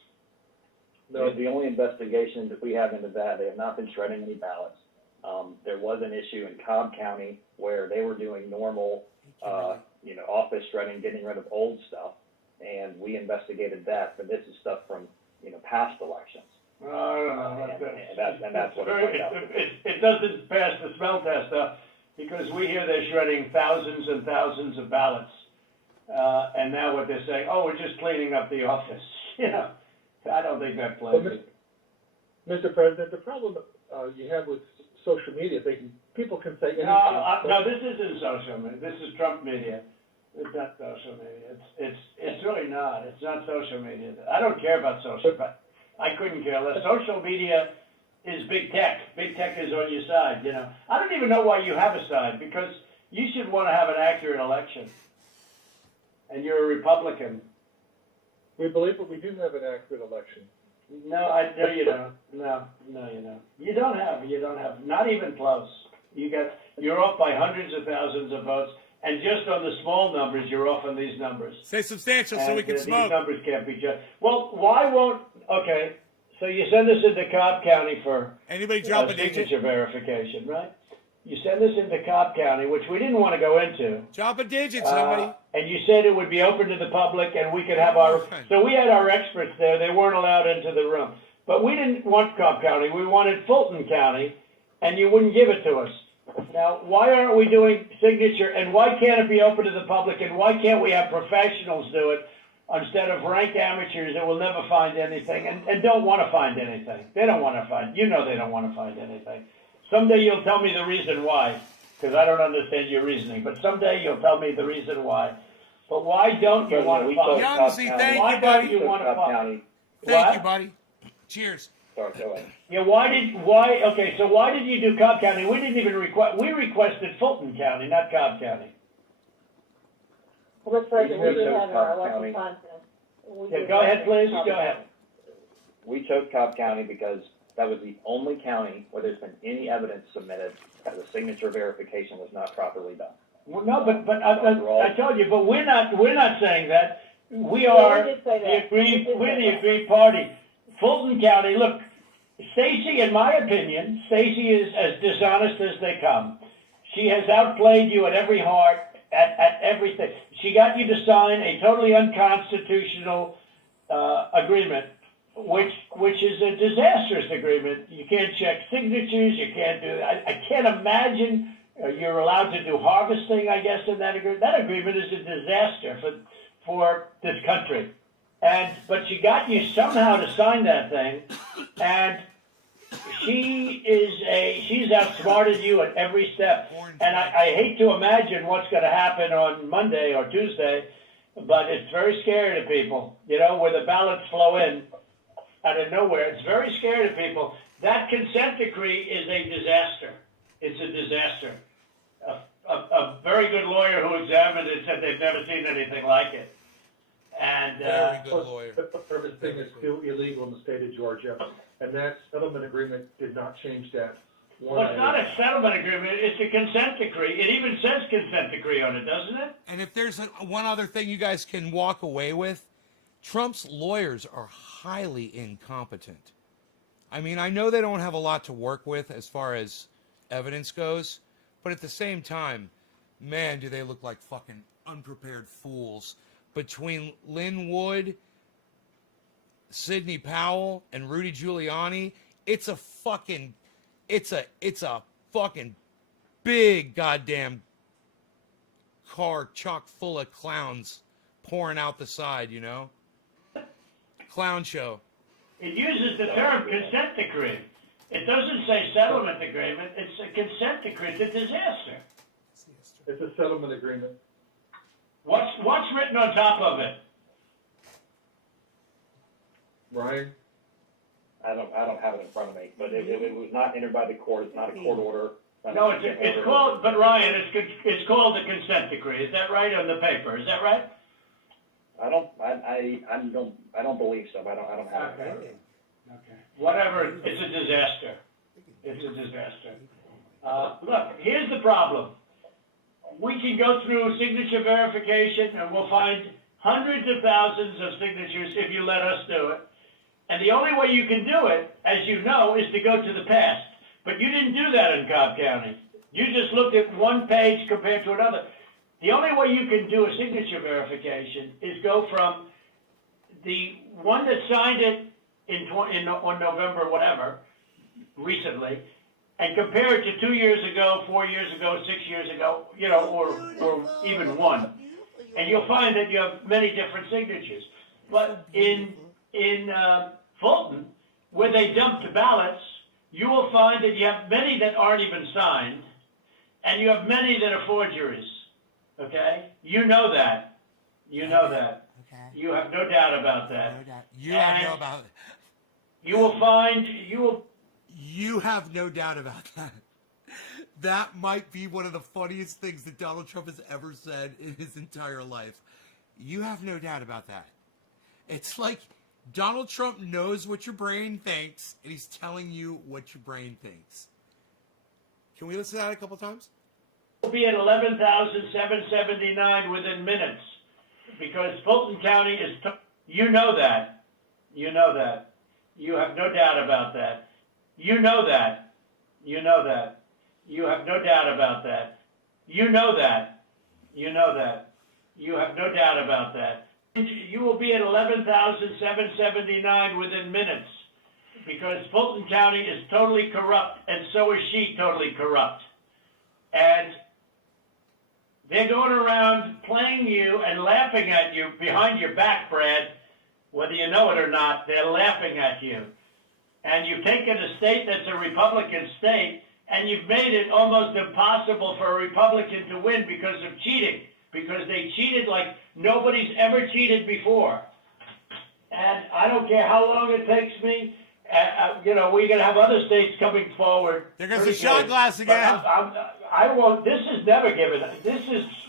The only investigation that we have into that, they have not been shredding any ballots. There was an issue in Cobb County where they were doing normal, office shredding, getting rid of old stuff, and we investigated that. But this is stuff from, past elections. Well, I don't know. And that's what it worked out. It doesn't pass the smell test, because we hear they're shredding thousands and thousands of ballots, and now what they're saying, oh, we're just cleaning up the office. I don't think that plays. Well, Mr. President, the problem you have with social media, people can say anything. No, this isn't social media. This is Trump media. It's not social media. It's really not. It's not social media. I don't care about social, but I couldn't care less. Social media is big tech. Big tech is on your side. I don't even know why you have a side, because you should want to have an accurate election, and you're a Republican. We believe that we do have an accurate election. No, you don't. No, you don't. You don't have. Not even close. You're off by hundreds of thousands of votes, and just on the small numbers, you're off on these numbers. Say substantial so we can These smoke. numbers can't be judged. Well, why won't? Okay, so you send this into Cobb County for Anybody drop a digit? signature verification, right? You send this into Cobb County, which we didn't want to go into. Drop a digit, somebody. And you said it would be open to the public, and we could have so we had our experts there. They weren't allowed into the room. But we didn't want Cobb County. We wanted Fulton County, and you wouldn't give it to us. Now, why aren't we doing signature, and why can't it be open to the public, and why can't we have professionals do it instead of rank amateurs that will never find anything and don't want to find anything? They don't want to find, they don't want to find anything. Someday you'll tell me the reason why, because I don't understand your reasoning, but someday you'll tell me the reason why. But why don't you want to find? Youngsy, thank Why you, don't buddy. you want to find? Thank you, buddy. Cheers. Sorry, go ahead. Yeah, okay, so why did you do Cobb County? We didn't even we requested Fulton County, not Cobb County. Well, Mr. President, we do chose have our Cobb election County. content. Yeah, go ahead, please, go ahead. We chose Cobb County because that was the only county where there's been any evidence submitted that the signature verification was not properly done. Well, no, but I told you, but we're not saying that. We Yeah, are we did say that. we're the agreed party. Fulton County, look, Stacy, in my opinion, Stacy is as dishonest as they come. She has outplayed you at every at everything. She got you to sign a totally unconstitutional agreement, which is a disastrous agreement. You can't check signatures. You can't do. I can't imagine you're allowed to do harvesting. I guess in that agreement. That agreement is a disaster for this country. But she got you somehow to sign that thing, and she's outsmarted you at every step. And I hate to imagine what's going to happen on Monday or Tuesday, but it's very scary to people, where the ballots flow in out of nowhere. It's very scary to people. That consent decree is a disaster. It's a disaster. A very good lawyer who examined it said they've never seen anything like it. And Very good lawyer. The purpose thing is still illegal in the state of Georgia, and that settlement agreement did not change that. well, it's not a settlement agreement. It's a consent decree. It even says consent decree on it, doesn't it? And if there's one other thing you guys can walk away with, Trump's lawyers are highly incompetent. I mean, I know they don't have a lot to work with as far as evidence goes, but at the same time, man, do they look like fucking unprepared fools. Between Lynn Wood, Sidney Powell, and Rudy Giuliani, it's a fucking big goddamn car chock full of clowns pouring out the side, Clown show. It uses the term consent decree. It doesn't say settlement agreement. It's a consent decree. It's a disaster. It's a settlement agreement. What's written on top of it? Ryan? I don't have it in front of me, but it was not entered by the court. It's not a court order. No, it's called. But Ryan, it's called the consent decree. Is that right on the paper? Is that right? I don't believe so. I don't have it. Okay. Whatever. It's a disaster. It's a disaster. Look, here's the problem. We can go through signature verification, and we'll find hundreds of thousands of signatures if you let us do it. And the only way you can do it, as you know, is to go to the past. But you didn't do that in Cobb County. You just looked at one page compared to another. The only way you can do a signature verification is go from the one that signed it on November, whatever, recently, and compare it to 2 years ago, 4 years ago, 6 years ago, or even one. And you'll find that you have many different signatures. But in Fulton, where they dump the ballots, you will find that you have many that aren't even signed, and you have many that are forgeries. Okay? You know that. You know that. Okay. You have no doubt about that. No doubt. You have no about it. You will find, You have no doubt about that. That might be one of the funniest things that Donald Trump has ever said in his entire life. You have no doubt about that. It's like Donald Trump knows what your brain thinks, and he's telling you what your brain thinks. Can we listen to that a couple times? will be at 11,779 within minutes, because Fulton County is, you know that. You know that. You have no doubt about that. You know that. You know that. You have no doubt about that. You know that. You know that. You have no doubt about that. You will be at 11,779 within minutes, because Fulton County is totally corrupt, and so is she totally corrupt. And they're going around playing you and laughing at you behind your back, Brad. Whether you know it or not, they're laughing at you. And you've taken a state that's a Republican state, and you've made it almost impossible for a Republican to win because of cheating, because they cheated like nobody's ever cheated before. And I don't care how long it takes me. We're going to have other states coming forward. There goes the shot glass again. I won't. This is never given.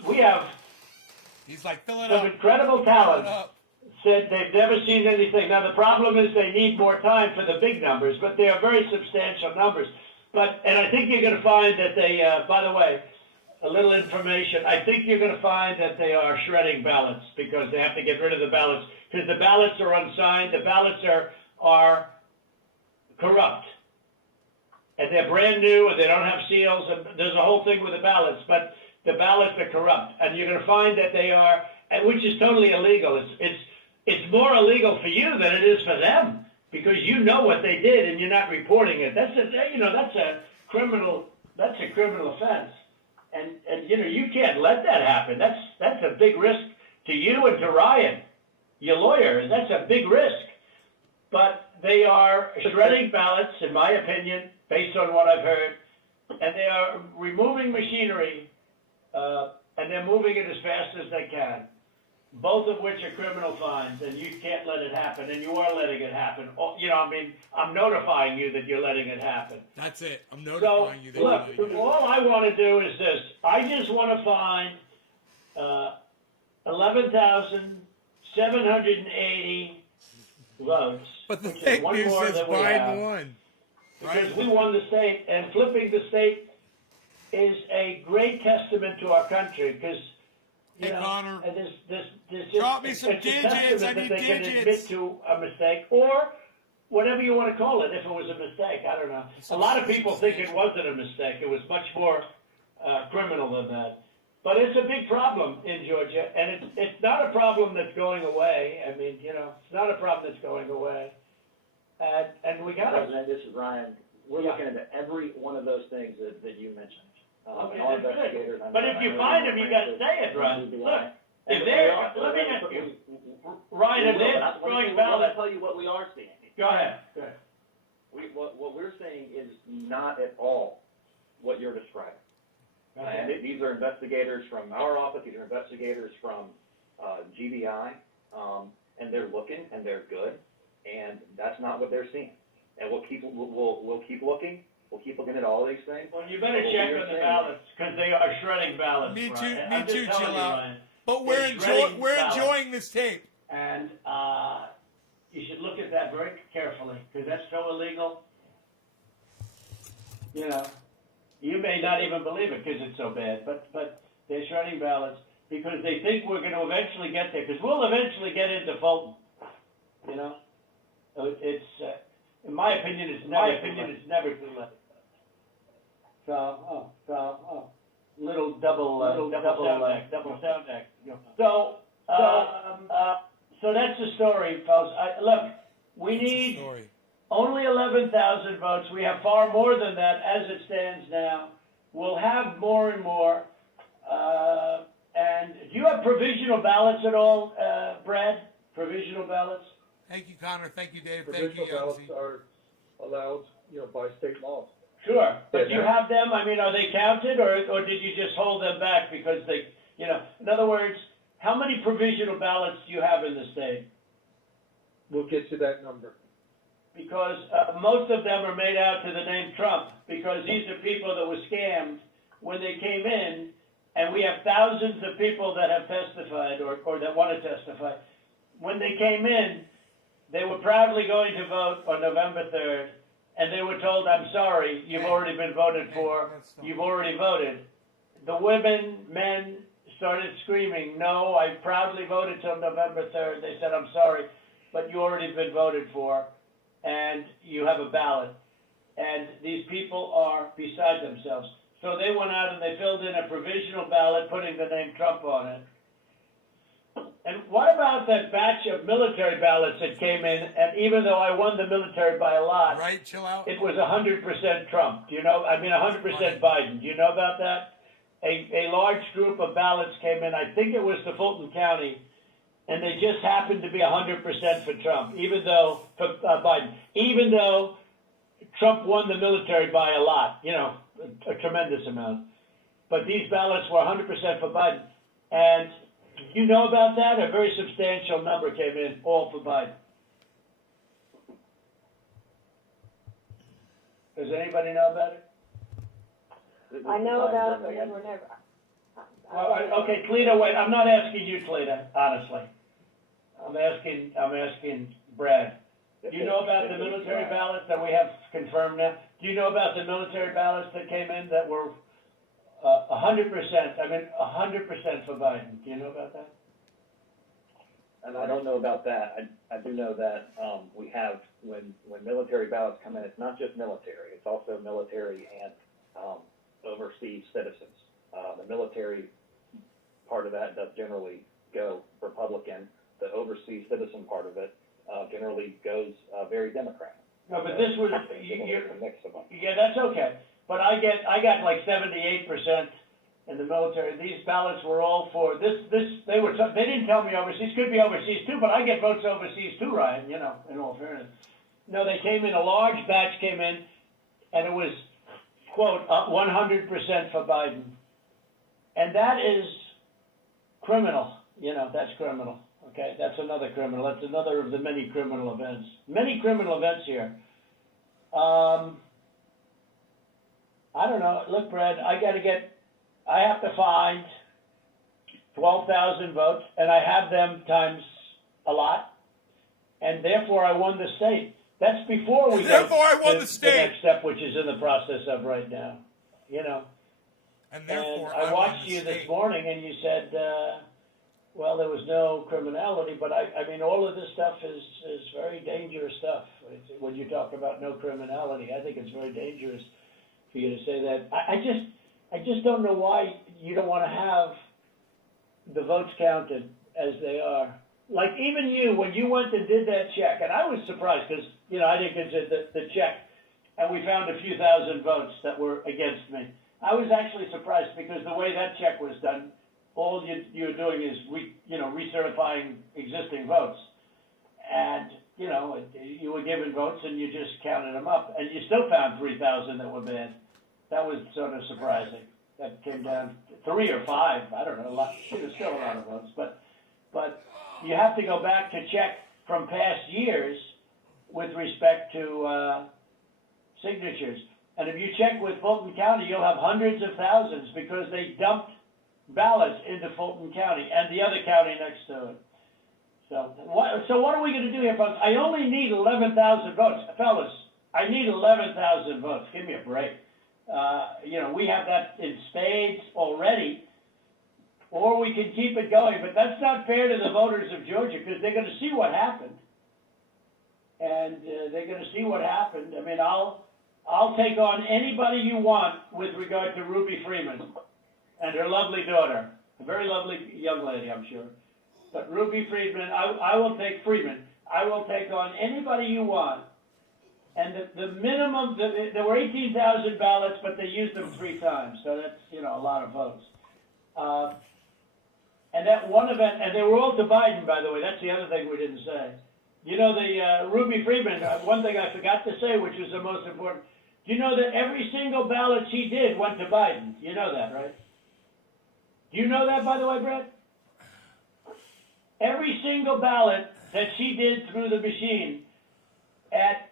We have He's like, fill it some up. incredible talent. Said they've never seen anything. Now, the problem is they need more time for the big numbers, but they are very substantial numbers. And I think you're going to find that they, by the way, a little information, I think you're going to find that they are shredding ballots because they have to get rid of the ballots, because the ballots are unsigned, the ballots are corrupt. And they're brand new, and they don't have seals, and there's a whole thing with the ballots, but the ballots are corrupt. And you're going to find that they are, which is totally illegal. It's more illegal for you than it is for them, because you know what they did and you're not reporting it. That's a criminal offense. And you can't let that happen. That's a big risk to you and to Ryan, your lawyer, and that's a big risk. But they are shredding ballots, in my opinion, based on what I've heard, and they are removing machinery, and they're moving it as fast as they can, both of which are criminal fines, and you can't let it happen, and you are letting it happen. I'm notifying you that you're letting it happen. That's it. I'm So, notifying you that you're look, letting it happen. all I want to do is this. I just want to find 11,780 votes. But the which is fake one news more says than we have, Biden won. because we won the state, and flipping the state is a great testament to our country, because Hey, Connor. this Drop me some it's a digits. testament I that need they can digits. admit to a mistake, or whatever you want to call it, if it was a mistake. I don't know. A lot of people think it wasn't a mistake. It was much more criminal than that. But it's a big problem in Georgia, and it's not a problem that's going away. I mean, it's not a problem that's going away. And we got it. President, this is Ryan. We're Yeah. looking into every one of those things that you mentioned. Okay, and our that's good. investigators, I know- But if I you know find you're them, you got to referring say it, Ryan. GBI. Look, And if we they're, are- let me we- ask you, we- Ryan, if we will. they're Let me throwing let me ballots, tell you what we are seeing. go ahead. Go ahead. What we're saying is not at all what you're describing. And these are investigators from our office, these are investigators from GBI, and they're looking and they're good, and that's not what they're seeing. And we'll keep looking. We'll keep looking at all these things. Well, you better But what check we are on the saying- ballots, because they are shredding ballots. Me Ryan. too, I'm me just too, telling chill you, out. Ryan. But They're shredding we're ballots. enjoying this tape. And you should look at that very carefully, because that's so illegal. You may not even believe it because it's so bad, but they're shredding ballots because they think we're going to eventually get there, because we'll eventually get into Fulton. It's in my opinion, it's never too late. So, little double sound act. So that's the story, folks. Look, we It's a need story. only 11,000 votes. We have far more than that as it stands now. We'll have more and more. And do you have provisional ballots at all, Brad? Provisional ballots? Thank you, Connor. Thank you, Dave. Thank you, Provisional ballots Yancy. are allowed, by state law. Sure. But do you Yeah. have them? I mean, are they counted, or did you just hold them back because they, in other words, how many provisional ballots do you have in the state? We'll get you that number. Because most of them are made out to the name Trump, because these are people that were scammed when they came in, and we have thousands of people that have testified or that want to testify. When they came in, they were proudly going to vote on November 3rd, and they were told, I'm sorry, you've already been voted for, you've already voted. The women, men started screaming, no, I proudly voted till November 3rd. They said, I'm sorry, but you already been voted for, and you have a ballot. And these people are beside themselves. So they went out and they filled in a provisional ballot, putting the name Trump on it. And what about that batch of military ballots that came in, and even though I won the military by a lot, Right, chill out. it was 100% Trump. 100% Biden. Do you know about that? A large group of ballots came in, I think it was to Fulton County, and they just happened to be 100% for Trump, even though, for Biden, even though Trump won the military by a lot, a tremendous amount. But these ballots were 100% for Biden. And you know about that? A very substantial number came in, all for Biden. Does anybody know about it? I know about it, but we were never. Okay, Cleta, wait, I'm not asking you, Cleta, honestly. I'm asking Brad. Do you know about the military ballots that we have confirmed now? Do you know about the military ballots that came in that were 100%, 100% for Biden? Do you know about that? And I don't know about that. I do know that we have, when military ballots come in, it's not just military, it's also military and overseas citizens. The military part of that does generally go Republican. The overseas citizen part of it, generally goes, very Democrat. No, but this was, It's a mix of them. yeah, that's okay. But I got like 78% in the military. These ballots were all for this. They didn't tell me overseas. Could be overseas too, but I get votes overseas too, Ryan. You know, in all fairness. No, they came in. A large batch came in, and it was quote 100% for Biden, and that is criminal. You know, that's criminal. Okay, that's another criminal. That's another of the many criminal events. Many criminal events here. I don't know. Look, Brad, I have to find 12,000 votes, and I have them times a lot, and therefore I won the state. That's before we Therefore I won the the state. next step, which is in the process of right now. You know. And therefore, And I watched you this morning, and you said, well, there was no criminality, but I mean, all of this stuff is very dangerous stuff. When you talk about no criminality, I think it's very dangerous for you to say that. I just don't know why you don't want to have the votes counted as they are. Like even you, when you went and did that check, and I was surprised because, you know, I didn't get the check, and we found a few thousand votes that were against me. I was actually surprised because the way that check was done, all you're doing is recertifying existing votes, and you know you were given votes and you just counted them up, and you still found 3,000 that were bad. That was sort of surprising. That came down to 3 or 5. I don't know. A lot. It was still a lot of votes, but you have to go back to check from past years with respect to signatures. And if you check with Fulton County, you'll have hundreds of thousands because they dumped ballots into Fulton County and the other county next to it. So what are we going to do here, folks? I only need 11,000 votes. Fellas, I need 11,000 votes. Give me a break. We have that in spades already, or we can keep it going. But that's not fair to the voters of Georgia because they're going to see what happened. And they're going to see what happened. I mean, I'll take on anybody you want with regard to Ruby Freeman and her lovely daughter, a very lovely young lady, I'm sure. But Ruby Freeman, I will take Freeman. I will take on anybody you want. And the minimum, there were 18,000 ballots, but they used them 3 times, so that's a lot of votes. And that one event, and they were all to Biden, by the way. That's the other thing we didn't say. The Ruby Freeman. One thing I forgot to say, which was the most important. Do you know that every single ballot she did went to Biden? You know that, right? Do you know that, by the way, Brett? Every single ballot that she did through the machine at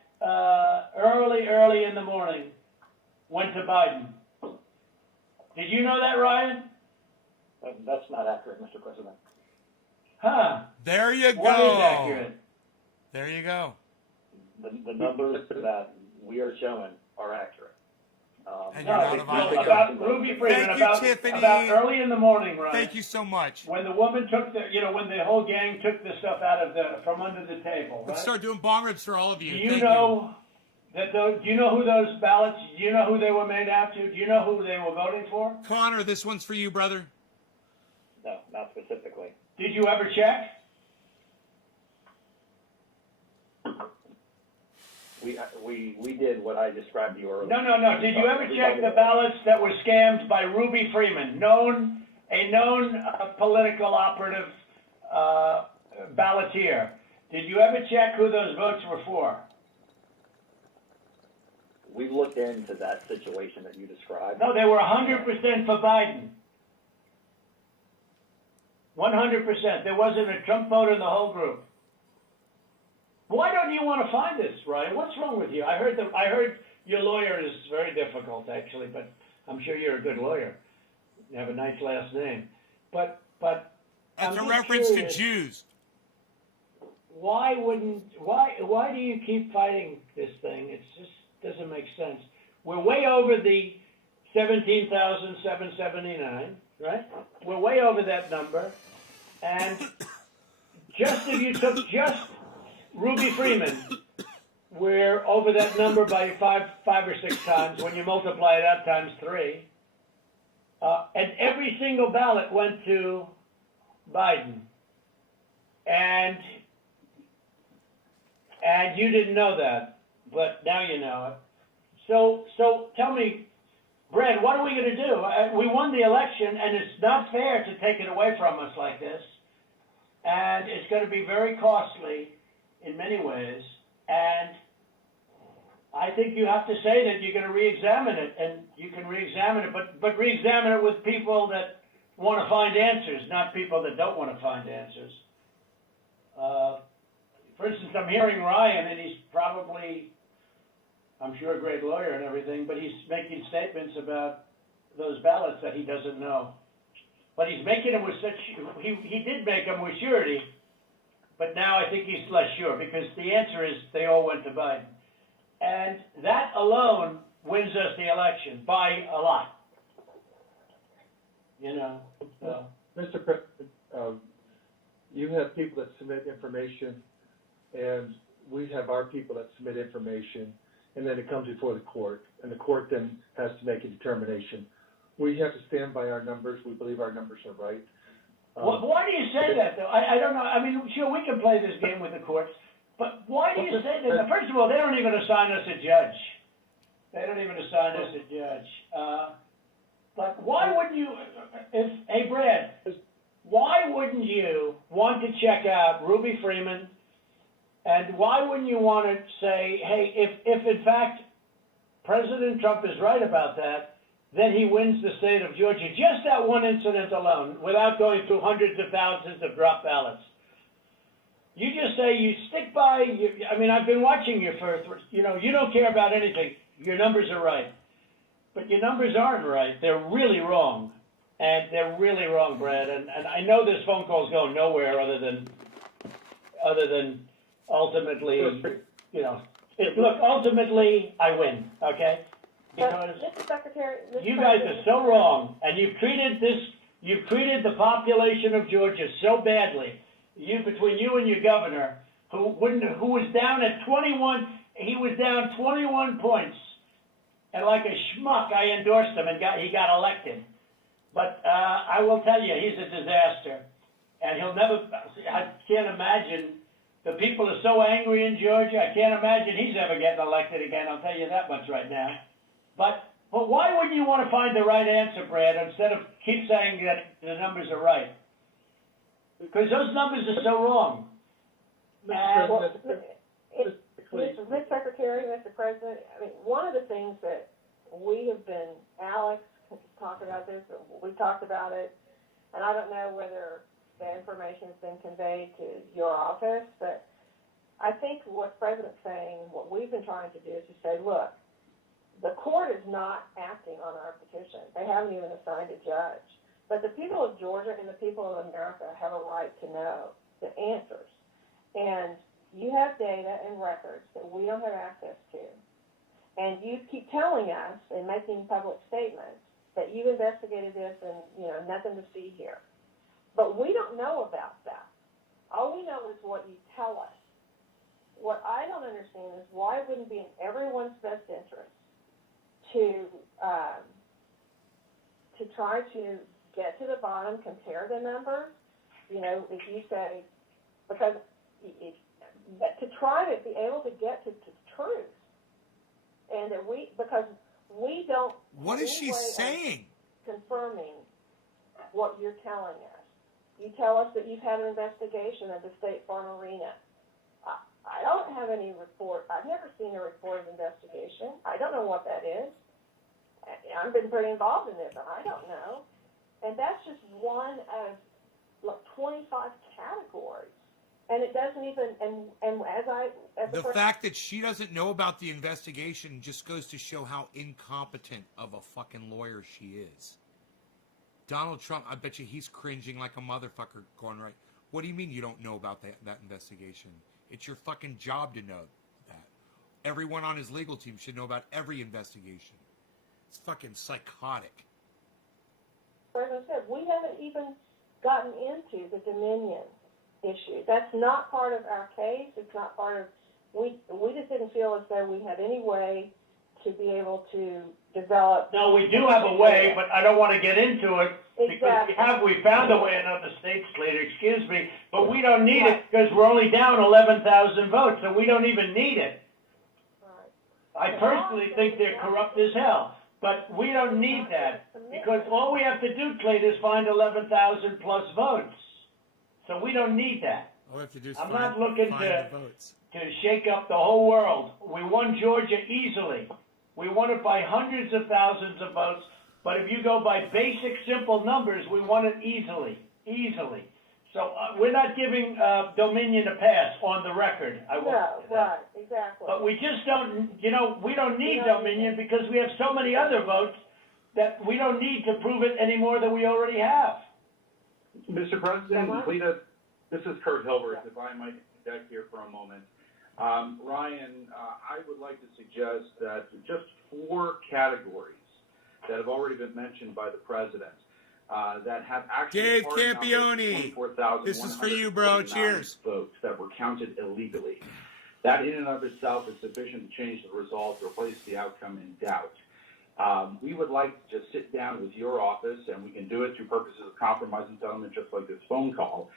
early in the morning went to Biden. Did you know that, Ryan? That's not accurate, Mr. President. Huh. There you go. What is accurate? There you go. The numbers that we are showing are accurate. And you're not a violent about Ruby Freeman, Thank you, about Tiffany. early in the morning, Ryan. Thank you so much. When the woman took when the whole gang took the stuff out of from under the table. Right? Let's start doing bomb rips for all of you. Do you Thank know that? Do you know who those ballots? Do you know who they were made out to? Do you know who they were voting for? Connor, this one's for you, brother. No, not specifically. Did you ever check? We did what I described to you earlier. No. Did you ever check the ballots that were scammed by Ruby Freeman, a known political operative balloteer? Did you ever check who those votes were for? We looked into that situation that you described. No, they were 100% for Biden. 100%. There wasn't a Trump vote in the whole group. Why don't you want to find this, Ryan? What's wrong with you? I heard your lawyer is very difficult, actually, but I'm sure you're a good lawyer. You have a nice last name. But That's I'm a just reference curious, to Jews. Why do you keep fighting this thing? It just doesn't make sense. We're way over the 17,779, right? We're way over that number. And just if you took just Ruby Freeman, we're over that number by five or six times when you multiply it out times 3. And every single ballot went to Biden. And you didn't know that, but now you know it. So tell me, Brad, what are we going to do? We won the election, and it's not fair to take it away from us like this. And it's going to be very costly in many ways. And I think you have to say that you're going to re-examine it, and you can re-examine it, but re-examine it with people that want to find answers, not people that don't want to find answers. For instance, I'm hearing Ryan, and he's probably, I'm sure, a great lawyer and everything, but he's making statements about those ballots that he doesn't know. But he's making them with such, he did make them with surety, but now I think he's less sure, because the answer is they all went to Biden. And that alone wins us the election by a lot. You know, so. Mr. President, you have people that submit information, and we have our people that submit information, and then it comes before the court, and the court then has to make a determination. We have to stand by our numbers. We believe our numbers are right. Why do you say that, though? I don't know. I mean, sure, we can play this game with the courts, but why do you say that? First of all, they don't even assign us a judge. They don't even assign us a judge. But why wouldn't you, hey, Brad, why wouldn't you want to check out Ruby Freeman, and why wouldn't you want to say, hey, if in fact President Trump is right about that, then he wins the state of Georgia, just that one incident alone, without going through hundreds of thousands of drop ballots. You just say you stick by, I mean, I've been watching you you don't care about anything. Your numbers are right. But your numbers aren't right. They're really wrong. And they're really wrong, Brad. And I know this phone call's going nowhere other than ultimately, look, ultimately I win, okay? Because Mr. Secretary, you guys are so wrong, and you've treated the population of Georgia so badly. Between you and your governor, who was down at 21, he was down 21 points, and like a schmuck, I endorsed him and he got elected. But I will tell you, he's a disaster, and I can't imagine. The people are so angry in Georgia. I can't imagine he's ever getting elected again. I'll tell you that much right now. But why wouldn't you want to find the right answer, Brad, instead of keep saying that the numbers are right? Because those numbers are so wrong. Mr. Secretary, Mr. President, I mean, one of the things that we have been, Alex talked about this, we talked about it, and I don't know whether that information has been conveyed to your office, but I think what the President's saying, what we've been trying to do is to say, look, the court is not acting on our petition. They haven't even assigned a judge. But the people of Georgia and the people of America have a right to know the answers. And you have data and records that we don't have access to. And you keep telling us and making public statements that you investigated this and, nothing to see here. But we don't know about that. All we know is what you tell us. What I don't understand is why it wouldn't be in everyone's best interest to try to get to the bottom, compare the numbers. If you say, because to try to be able to get to truth, and that because we don't. What is she saying? Confirming what you're telling us. You tell us that you've had an investigation of the State Farm Arena. I don't have any report. I've never seen a report of investigation. I don't know what that is. I've been pretty involved in this, and I don't know. And that's just one of 25 categories. And it doesn't even, the fact that she doesn't know about the investigation just goes to show how incompetent of a fucking lawyer she is. Donald Trump, I bet you he's cringing like a motherfucker going, right, what do you mean you don't know about that investigation? It's your fucking job to know that. Everyone on his legal team should know about every investigation. It's fucking psychotic. As I said, we haven't even gotten into the Dominion issue. That's not part of our case. It's not part of, we just didn't feel as though we had any way to be able to develop. No, we do have a way, but I don't want to get into it because we found a way in other states later, excuse me, but we don't need it because we're only down 11,000 votes, so we don't even need it. Right. I personally think they're corrupt as hell, but we don't need that because all we have to do, Clayton, is find 11,000 plus votes. So we don't need that. All we have to do is I'm find, not looking find to- the votes. To shake up the whole world. We won Georgia easily. We won it by hundreds of thousands of votes, but if you go by basic, simple numbers, we won it easily. So we're not giving Dominion a pass on the record. I won't No, say that. right, exactly. But we just don't, we don't need We don't Dominion because we have so many other votes that we don't need to prove it any more than we already have. Mr. President, Uh-huh. Lita, this is Kurt Hilbert, if I might interject here for a moment. Ryan, I would like to suggest that just 4 categories that have already been mentioned by the president that have actually Dave hard numbers, Campione, 24,149 this is for you, bro. Cheers. votes that were counted illegally. That in and of itself is sufficient to change the result or place the outcome in doubt. We would like to just sit down with your office, and we can do it through purposes of compromise and settlement, just like this phone call,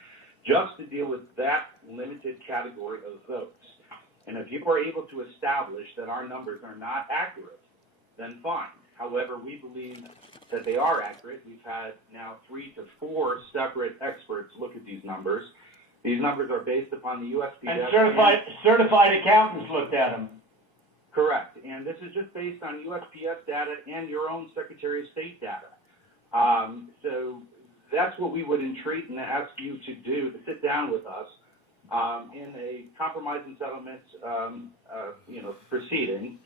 just to deal with that limited category of votes. And if you are able to establish that our numbers are not accurate, then fine. However, we believe that they are accurate. We've had now 3 to 4 separate experts look at these numbers. These numbers are based upon the USPS. And certified accountants looked at them. Correct. And this is just based on USPS data and your own Secretary of State data. So that's what we would entreat and ask you to do, to sit down with us in a compromise and settlement, proceeding,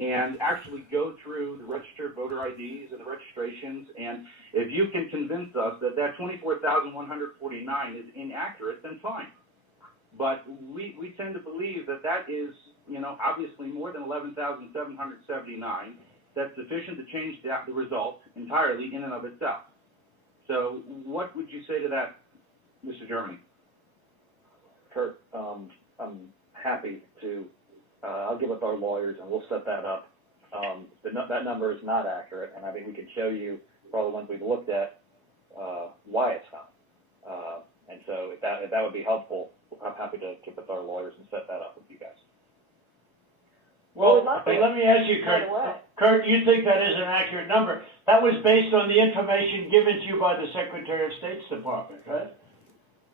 and actually go through the registered voter IDs and the registrations. And if you can convince us that that 24,149 is inaccurate, then fine. But we tend to believe that that is, obviously more than 11,779. That's sufficient to change the result entirely in and of itself. So what would you say to that, Mr. Germany? Kurt, I'm happy to, I'll get with our lawyers and we'll set that up. That number is not accurate, and I mean, we can show you, for all the ones we've looked at, why it's not. And so if that would be helpful, I'm happy to get with our lawyers and set that up with you guys. Well, Well, let me ask you, right Kurt. away. Kurt, you think that is an accurate number? That was based on the information given to you by the Secretary of State's Department, right?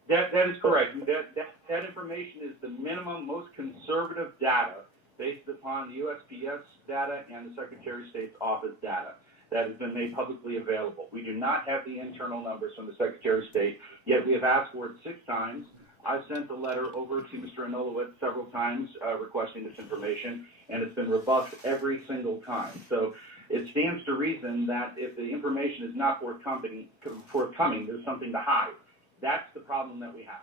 That is correct. That information is the minimum, most conservative data based upon the USPS data and the Secretary of State's office data that has been made publicly available. We do not have the internal numbers from the Secretary of State, yet we have asked for it 6 times. I've sent a letter over to Mr. Anulowicz several times requesting this information, and it's been rebuffed every single time. So it stands to reason that if the information is not forthcoming, there's something to hide. That's the problem that we have.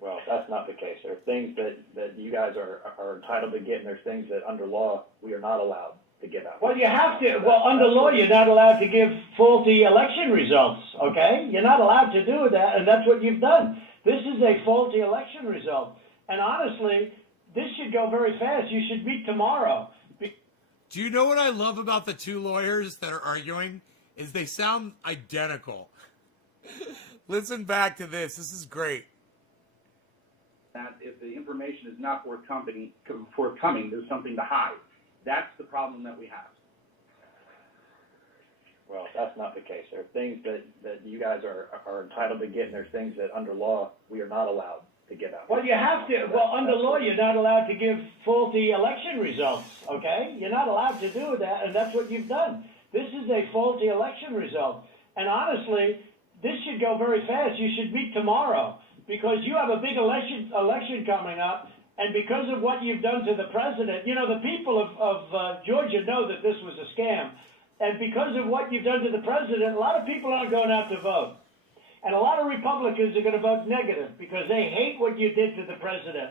Well, that's not the case. There are things that you guys are entitled to get, and there's things that under law we are not allowed to give out. Well, you have to. Well, under law, you're not allowed to give faulty election results, okay? You're not allowed to do that, and that's what you've done. This is a faulty election result. And honestly, this should go very fast. You should meet tomorrow. Do you know what I love about the 2 lawyers that are arguing? Is they sound identical. Listen back to this. This is great. That if the information is not forthcoming, there's something to hide. That's the problem that we have. Well, that's not the case. There are things that you guys are entitled to get, and there's things that under law we are not allowed to give out. Well, you have to. Well, under law, you're not allowed to give faulty election results, okay? You're not allowed to do that, and that's what you've done. This is a faulty election result. And honestly, this should go very fast. You should meet tomorrow because you have a big election coming up. And because of what you've done to the president, the people of Georgia know that this was a scam. And because of what you've done to the president, a lot of people aren't going out to vote. And a lot of Republicans are going to vote negative because they hate what you did to the president.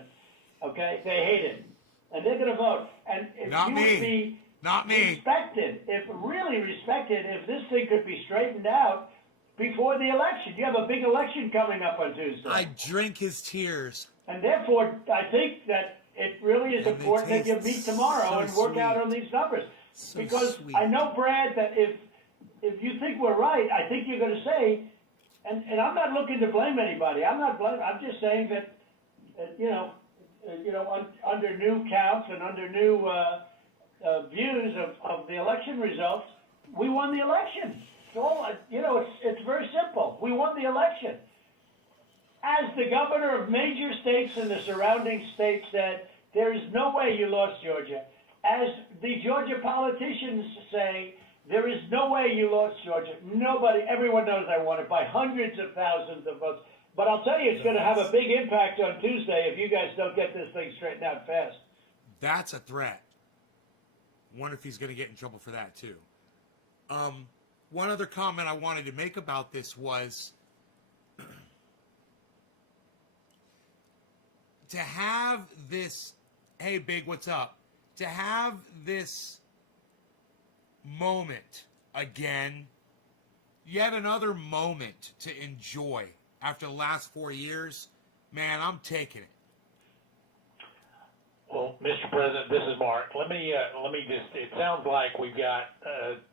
Okay? They hate it. And they're going to vote. And if Not you me. would be Not me. respected, if this thing could be straightened out before the election. You have a big election coming up on Tuesday. I drink his tears. And therefore, I think that it really is And they important that you taste meet tomorrow so and work out sweet. on these numbers. So Because sweet. I know, Brad, that if you think we're right, I think you're gonna say, and I'm not looking to blame anybody, I'm just saying that, under new counts and under new, views of the election results, we won the election. So, it's very simple. We won the election. As the governor of major states and the surrounding states said, there is no way you lost Georgia. As the Georgia politicians say, there is no way you lost Georgia. Nobody, everyone knows I won it by hundreds of thousands of votes. But I'll tell you, it's going to have a big impact on Tuesday if you guys don't get this thing straightened out fast. That's a threat. Wonder if he's going to get in trouble for that too. One other comment I wanted to make about this was to have this, hey, Big, what's up? To have this moment again, yet another moment to enjoy after the last 4 years, man, I'm taking it. Well, Mr. President, this is Mark. Let me just, it sounds like we've got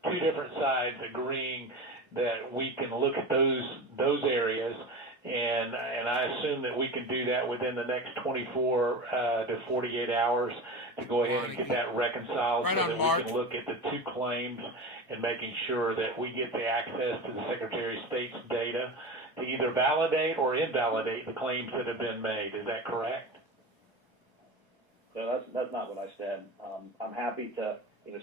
two different sides agreeing that we can look at those areas, and I assume that we can do that within the next 24 to 48 hours to go ahead and get that reconciled Right so on, that Mark. we can look at the two claims and making sure that we get the access to the Secretary of State's data to either validate or invalidate the claims that have been made. Is that correct? So that's not what I said. I'm happy to,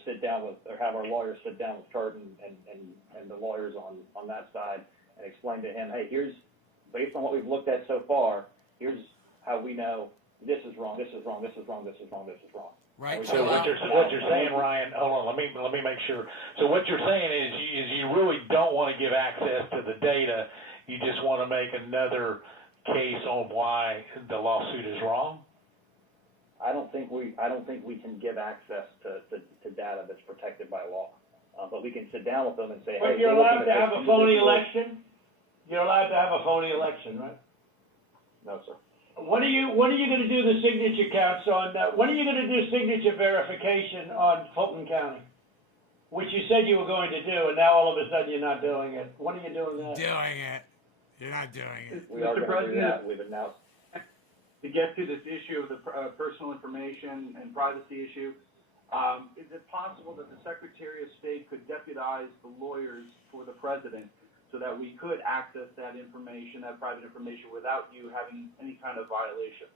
sit down with, or have our lawyers sit down with Kurt and the lawyers on that side and explain to him, hey, here's, based on what we've looked at so far, here's how we know this is wrong, this is wrong, this is wrong, this is wrong, this is wrong. Right. So what you're saying, Ryan, hold on, let me make sure. So what you're saying is you really don't want to give access to the data. You just want to make another case on why the lawsuit is wrong? I don't think we can give access to data that's protected by law. But we can sit down with them and say, But hey, you're we're looking allowed to at have this a phony individual- election? You're allowed to have a phony election, right? No, sir. When are you going to do the signature counts on, when are you going to do signature verification on Fulton County? Which you said you were going to do, and now all of a sudden you're not doing it. When are you doing that? Doing it. You're not doing it. We are Mr. going to do President, that. We've announced. to get to this issue of the personal information and privacy issue, is it possible that the Secretary of State could deputize the lawyers for the president so that we could access that information, that private information, without you having any kind of violation?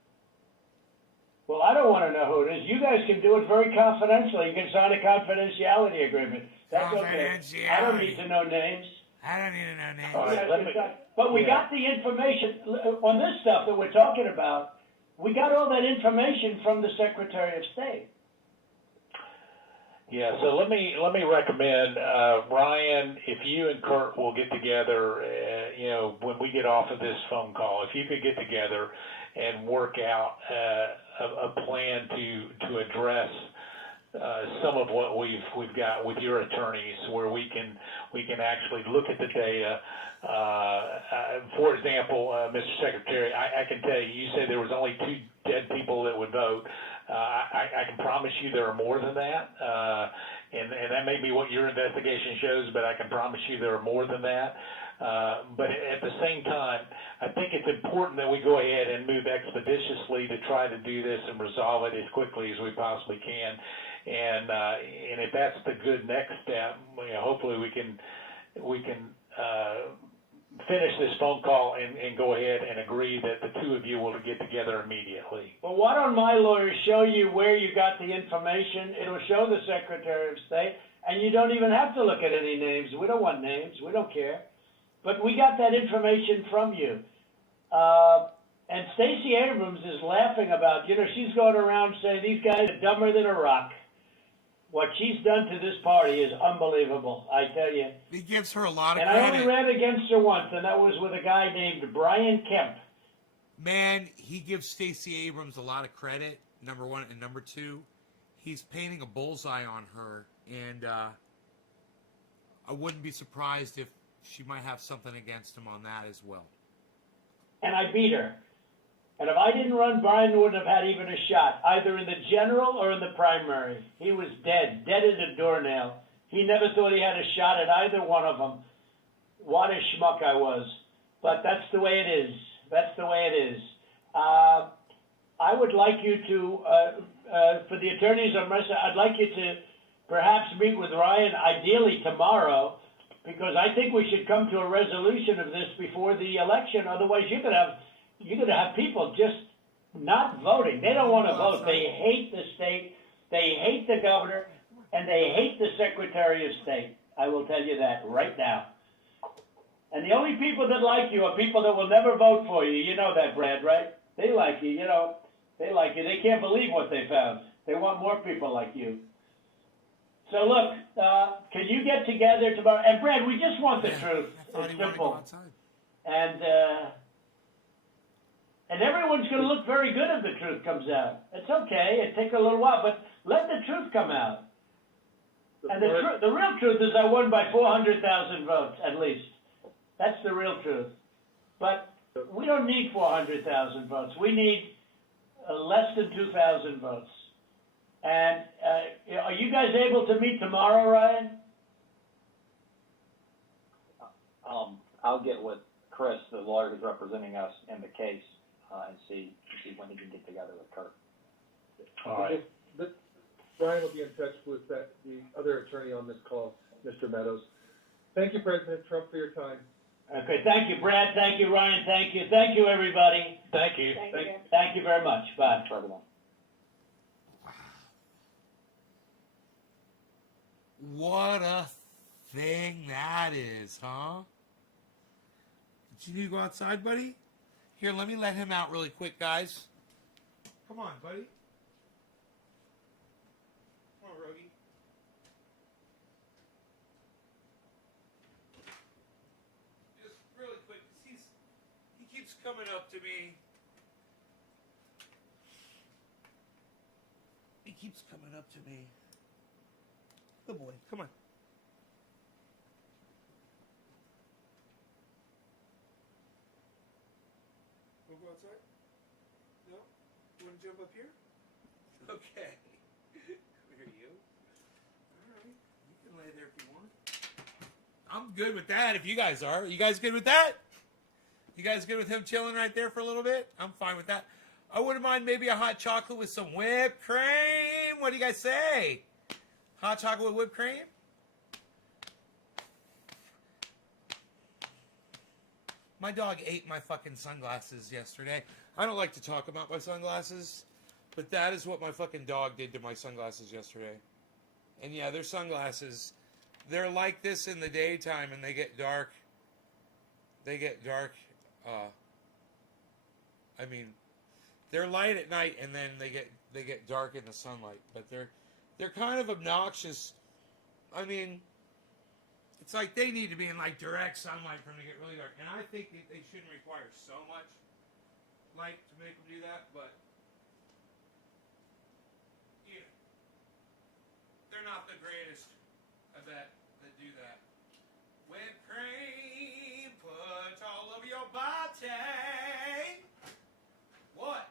Well, I don't want to know who it is. You guys can do it very confidentially. You can sign a confidentiality agreement. That's okay. I don't need to know names. I don't need to know names. All right, let me- But we got the information on this stuff that we're talking about. We got all that information from the Secretary of State. Yeah, so let me recommend, Ryan, if you and Kurt will get together, when we get off of this phone call, if you could get together and work out a plan to address some of what we've got with your attorneys, where we can actually look at the data. For example, Mr. Secretary, I can tell you, you said there was only 2 dead people that would vote. I can promise you there are more than that, and that may be what your investigation shows, but I can promise you there are more than that. But at the same time, I think it's important that we go ahead and move expeditiously to try to do this and resolve it as quickly as we possibly can. And if that's the good next step, hopefully we can finish this phone call and go ahead and agree that the 2 of you will get together immediately. Well, why don't my lawyers show you where you got the information? It'll show the Secretary of State, and you don't even have to look at any names. We don't want names. We don't care. But we got that information from you. And Stacey Abrams is laughing about, she's going around saying these guys are dumber than a rock. What she's done to this party is unbelievable, I tell you. He gives her a lot of And credit. I only ran against her once, and that was with a guy named Brian Kemp. Man, he gives Stacey Abrams a lot of credit, number 1. And number 2, he's painting a bullseye on her. And I wouldn't be surprised if she might have something against him on that as well. And I beat her. And if I didn't run, Brian wouldn't have had even a shot, either in the general or in the primary. He was dead as a doornail. He never thought he had a shot at either one of them. What a schmuck I was. But that's the way it is. That's the way it is. I would like you to, for the attorneys on Mercer, I'd like you to perhaps meet with Ryan, ideally tomorrow, because I think we should come to a resolution of this before the election. Otherwise, you're gonna have people just not voting. They don't want to vote. They hate the state. They hate the governor, and they hate the Secretary of State. I will tell you that right now. And the only people that like you are people that will never vote for you. You know that, Brad, right? They like you, you know. They like you. They can't believe what they found. They want more people like you. So look, can you get together tomorrow? And Brad, we just want the truth. It's simple. And everyone's going to look very good if the truth comes out. It's okay. It takes a little while, but let the truth come out. And the real truth is I won by 400,000 votes, at least. That's the real truth. But we don't need 400,000 votes. We need less than 2,000 votes. And are you guys able to meet tomorrow, Ryan? I'll get with Chris, the lawyer who's representing us in the case, and see when he can get together with Kurt. All right. Brian will be in touch with the other attorney on this call, Mr. Meadows. Thank you, President Trump, for your time. Okay, thank you, Brad. Thank you, Ryan. Thank you. Thank you, everybody. Thank you. Thank you. Thank you very much. Bye. President. What a thing that is, huh? Did you need to go outside, buddy? Here, let me let him out really quick, guys. Come on, buddy. Come on, Rogie. Just really quick, 'cause he keeps coming up to me. He keeps coming up to me. Good boy. Come on. Wanna go outside? No? You wanna jump up here? Okay. Come here, you. Alright. You can lay there if you want. I'm good with that if you guys are. You guys good with that? You guys good with him chilling right there for a little bit? I'm fine with that. I wouldn't mind maybe a hot chocolate with some whipped cream. What do you guys say? Hot chocolate with whipped cream? My dog ate my fucking sunglasses yesterday. I don't like to talk about my sunglasses, but that is what my fucking dog did to my sunglasses yesterday. And yeah, they're sunglasses. They're like this in the daytime and they get dark. They get dark. I mean, they're light at night and then they get dark in the sunlight. But they're kind of obnoxious. I mean, it's like they need to be in like direct sunlight for them to get really dark. And I think that they shouldn't require so much light to make them do that. But you know, they're not the greatest. I bet that do that. Whipped cream, put all over your body. What?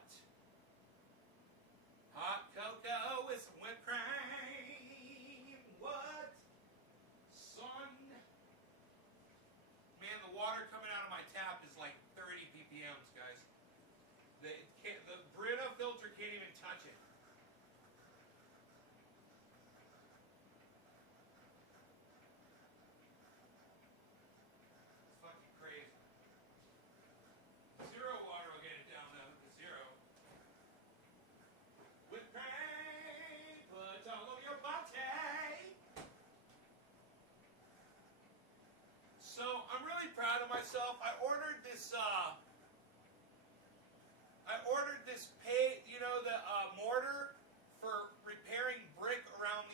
Hot cocoa with some whipped cream. What? Son. Man, the water coming out of my tap is like 30 ppms, guys. The Brita filter can't even touch it. It's fucking crazy. Zero water will get it down to zero. Whipped cream, put all over your body. So I'm really proud of myself. I ordered this mortar for repairing brick around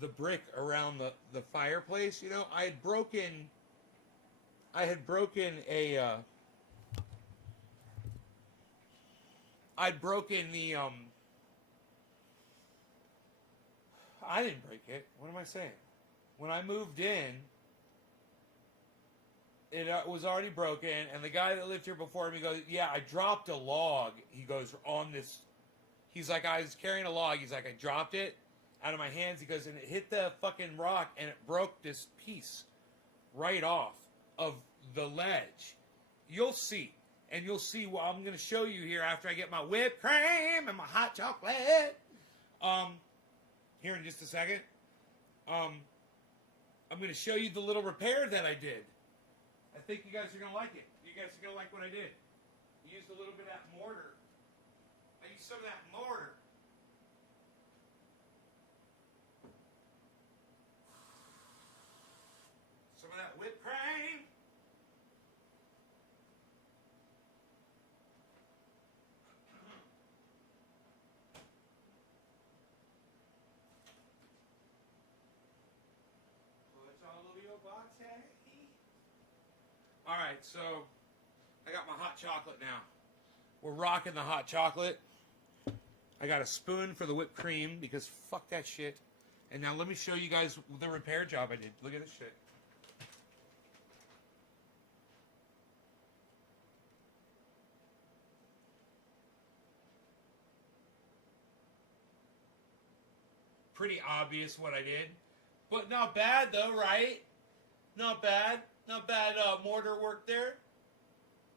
the brick around the fireplace. You know, I had broken I didn't break it. What am I saying? when I moved in, it was already broken, and the guy that lived here before me goes, yeah, I dropped a log. He goes, on this. He's like, I was carrying a log. He's like, I dropped it out of my hands. He goes, and it hit the fucking rock, and it broke this piece right off of the ledge. You'll see. And you'll see what I'm going to show you here after I get my whipped cream and my hot chocolate. Here in just a second. I'm going to show you the little repair that I did. I think you guys are going to like it. You guys are going to like what I did. I used a little bit of that mortar. I used some of that mortar. Some of that whipped cream. Put all over your body. All right, so I got my hot chocolate now. We're rocking the hot chocolate. I got a spoon for the whipped cream because fuck that shit. And now let me show you guys the repair job I did. Look at this shit. Pretty obvious what I did. But not bad though, right? Not bad. Not bad mortar work there.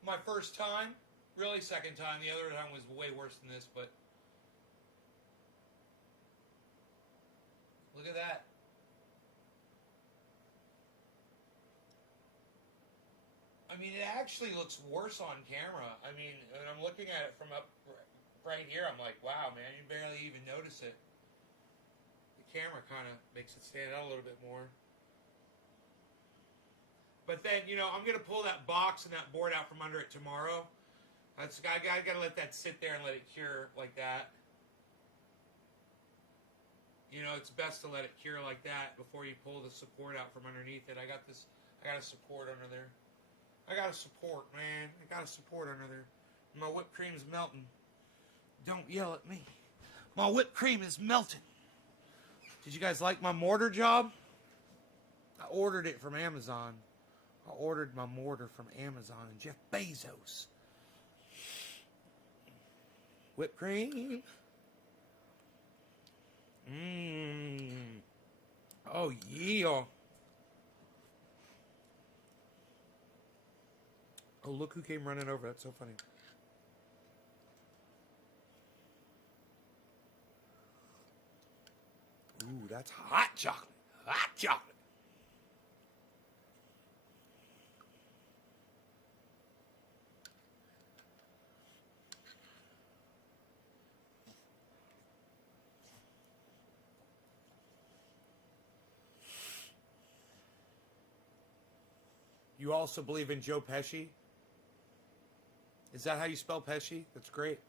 My first time. Really second time. The other time was way worse than this, but look at that. I mean, it actually looks worse on camera. I mean, when I'm looking at it from up right here, I'm like, wow, man, you barely even notice it. The camera kind of makes it stand out a little bit more. But then, you know, I'm going to pull that box and that board out from under it tomorrow. I got to let that sit there and let it cure like that. You know, it's best to let it cure like that before you pull the support out from underneath it. I got a support under there. I got a support, man. I got a support under there. My whipped cream's melting. Don't yell at me. My whipped cream is melting. Did you guys like my mortar job? I ordered it from Amazon. I ordered my mortar from Amazon and Jeff Bezos. Whipped cream. Oh, yeah. Oh, look who came running over. That's so funny. Ooh, that's hot chocolate. Hot chocolate. You also believe in Joe Pesci? Is that how you spell Pesci? That's great.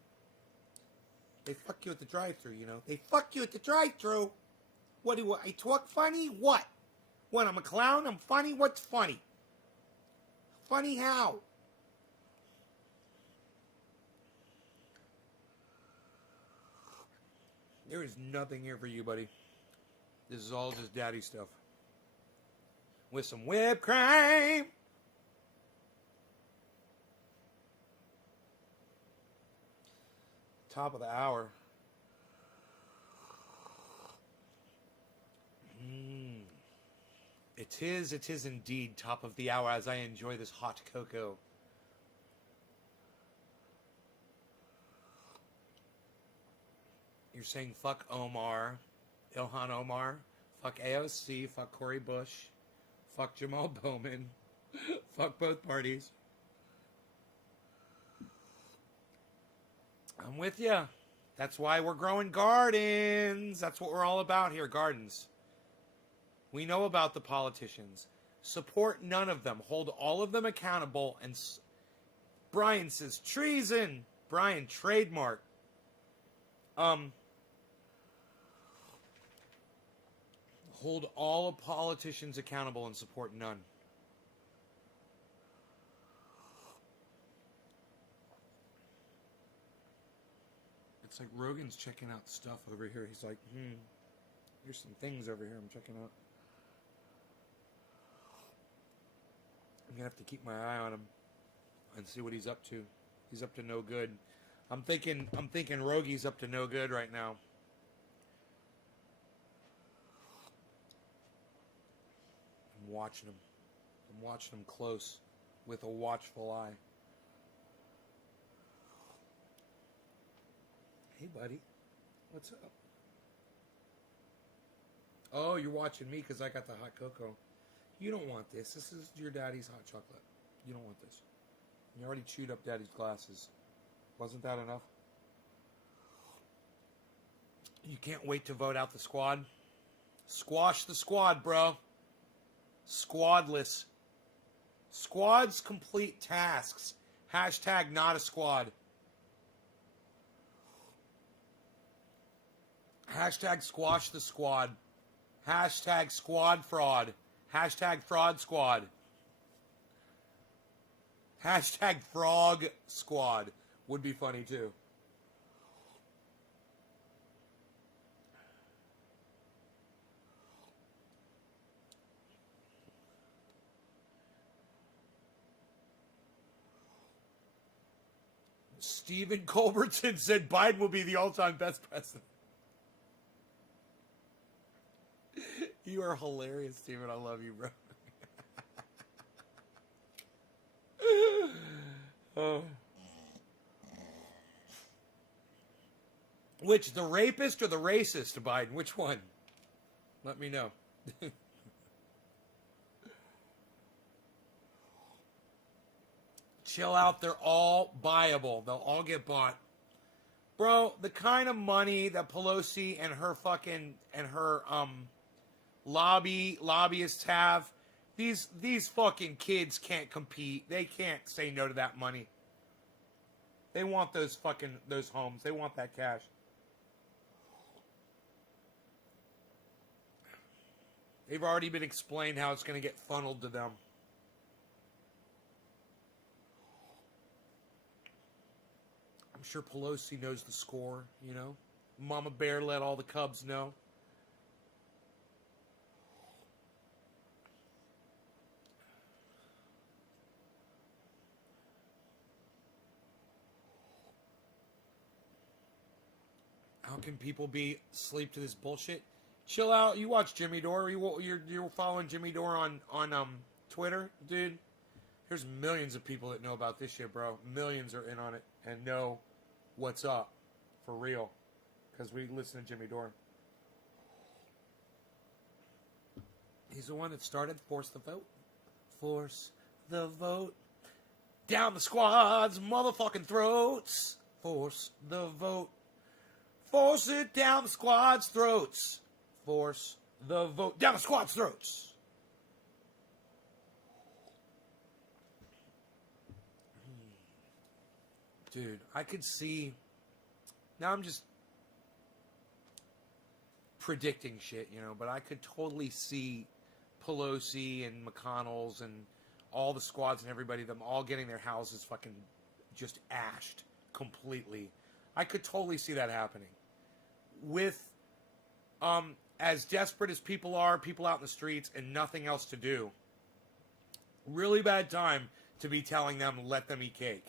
They fuck you at the drive-thru, you know. They fuck you at the drive-thru. What do I talk funny? What? What, I'm a clown? I'm funny? What's funny? Funny how? There is nothing here for you, buddy. This is all just daddy stuff. With some whipped cream. Top of the hour. It is indeed top of the hour as I enjoy this hot cocoa. You're saying fuck Omar, Ilhan Omar, fuck AOC, fuck Cori Bush, fuck Jamal Bowman, fuck both parties. I'm with you. That's why we're growing gardens. That's what we're all about here, gardens. We know about the politicians. Support none of them. Hold all of them accountable. And Brian says treason. Brian, trademark. Hold all politicians accountable and support none. It's like Rogan's checking out stuff over here. He's like, here's some things over here I'm checking out. I'm gonna have to keep my eye on him and see what he's up to. He's up to no good. I'm thinking Rogi's up to no good right now. I'm watching him. I'm watching him close with a watchful eye. Hey, buddy. What's up? Oh, you're watching me because I got the hot cocoa. You don't want this. This is your daddy's hot chocolate. You don't want this. You already chewed up daddy's glasses. Wasn't that enough? You can't wait to vote out the squad? Squash the squad, bro. Squadless. Squads complete tasks. Hashtag not a squad. Hashtag squash the squad. Hashtag squad fraud. Hashtag fraud squad. Hashtag frog squad would be funny too. Stephen Colbertson said Biden will be the all-time best president. You are hilarious, Stephen. I love you, bro. Oh. Which, the rapist or the racist, Biden? Which one? Let me know. Chill out. They're all buyable. They'll all get bought. Bro, the kind of money that Pelosi and her lobbyists have, these fucking kids can't compete. They can't say no to that money. They want those homes. They want that cash. They've already been explained how it's going to get funneled to them. I'm sure Pelosi knows the score, you know. Mama Bear let all the Cubs know. How can people be asleep to this bullshit? Chill out. You watch Jimmy Dore. You're following Jimmy Dore on Twitter, dude. There's millions of people that know about this shit, bro. Millions are in on it and know what's up for real because we listen to Jimmy Dore. He's the one that started Force the Vote. Force the vote. Down the squad's motherfucking throats. Force the vote. Force it down the squad's throats. Force the vote down the squad's throats. Dude, I could see. Now I'm just predicting shit, you know, but I could totally see Pelosi and McConnell's and all the squads and everybody, them all getting their houses fucking just ashed completely. I could totally see that happening. With, as desperate as people are, people out in the streets and nothing else to do, really bad time to be telling them, let them eat cake.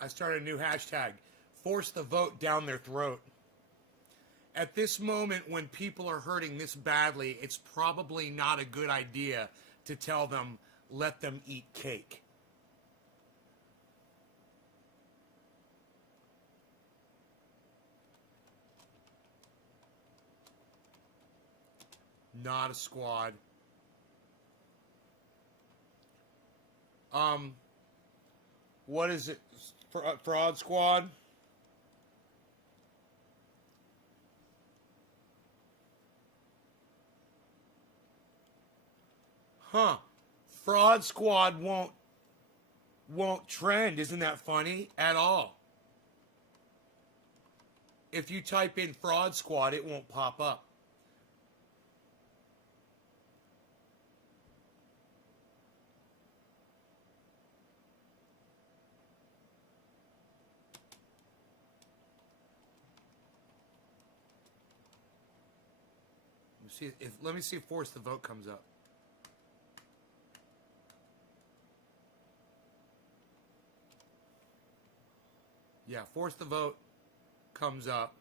I started a new hashtag. Force the vote down their throat. At this moment, when people are hurting this badly, it's probably not a good idea to tell them, let them eat cake. Not a squad. What is it? Fraud squad? Huh. Fraud squad won't trend. Isn't that funny? At all. If you type in fraud squad, it won't pop up. Let me see if Force the Vote comes up. Yeah, Force the Vote comes up.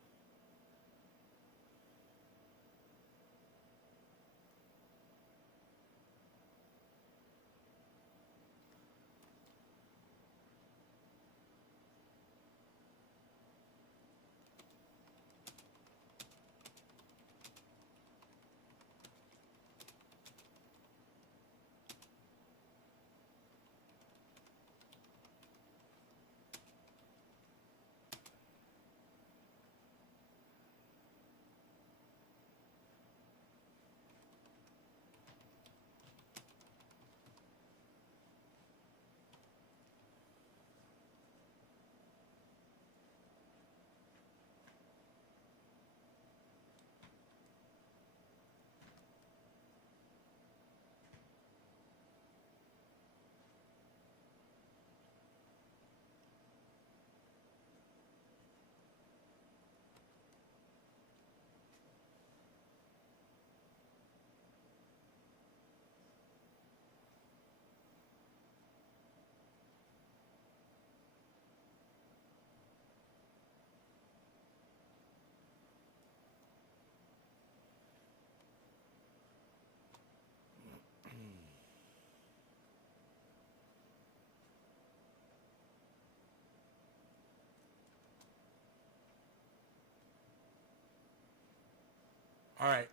All right.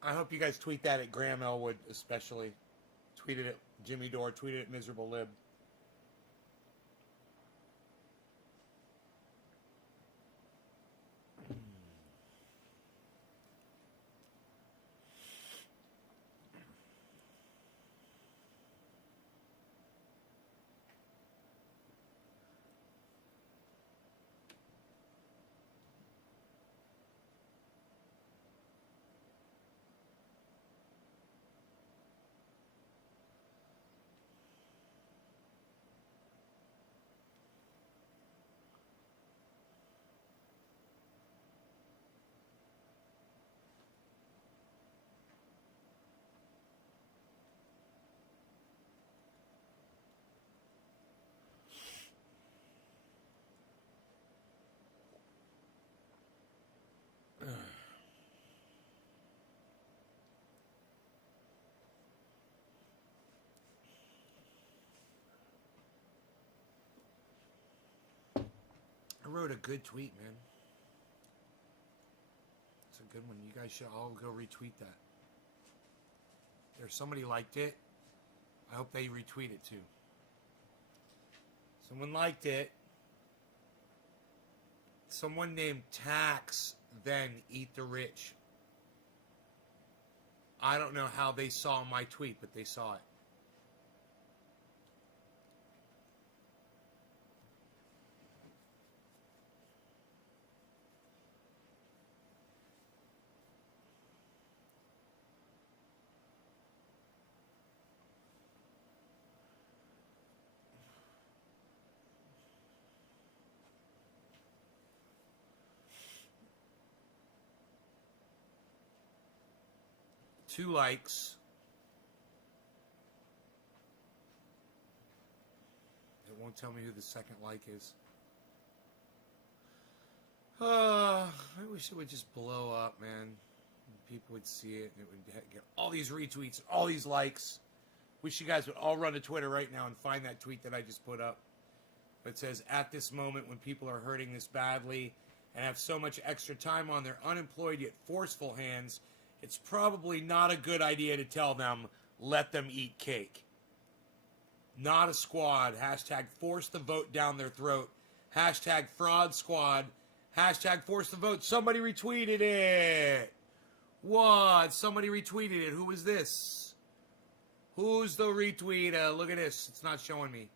I hope you guys tweet that at Graham Elwood, especially. Tweet it at Jimmy Dore. Tweet it at Miserable Lib. I wrote a good tweet, man. It's a good one. You guys should all go retweet that. There's somebody liked it. I hope they retweet it too. Someone liked it. Someone named Tax, then Eat the Rich. I don't know how they saw my tweet, but they saw it. Two likes. It Won't tell me who the second like is. I wish it would just blow up, man. People would see it and it would get all these retweets, all these likes. Wish you guys would all run to Twitter right now and find that tweet that I just put up. It says, at this moment when people are hurting this badly and have so much extra time on their unemployed yet forceful hands, it's probably not a good idea to tell them, let them eat cake. Not a squad. Hashtag force the vote down their throat. Hashtag fraud squad. Hashtag force the vote. Somebody retweeted it. What? Somebody retweeted it. Who was this? Who's the retweeter? Look at this. It's not showing me.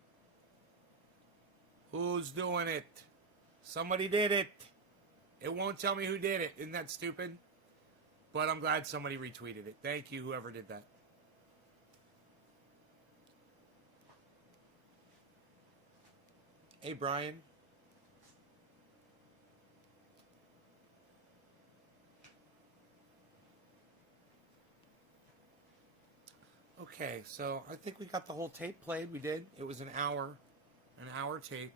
Who's doing it? Somebody did it. It won't tell me who did it. Isn't that stupid? But I'm glad somebody retweeted it. Thank you, whoever did that. Hey, Brian. Okay, so I think we got the whole tape played. We did. It was an hour tape.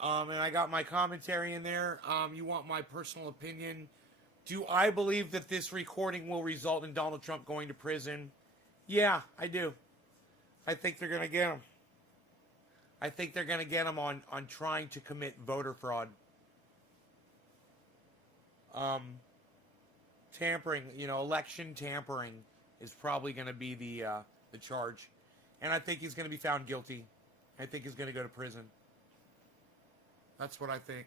And I got my commentary in there. You want my personal opinion? Do I believe that this recording will result in Donald Trump going to prison? Yeah, I do. I think they're going to get him. I think they're going to get him on trying to commit voter fraud. Tampering, election tampering is probably going to be the charge. And I think he's going to be found guilty. I think he's going to go to prison. That's what I think.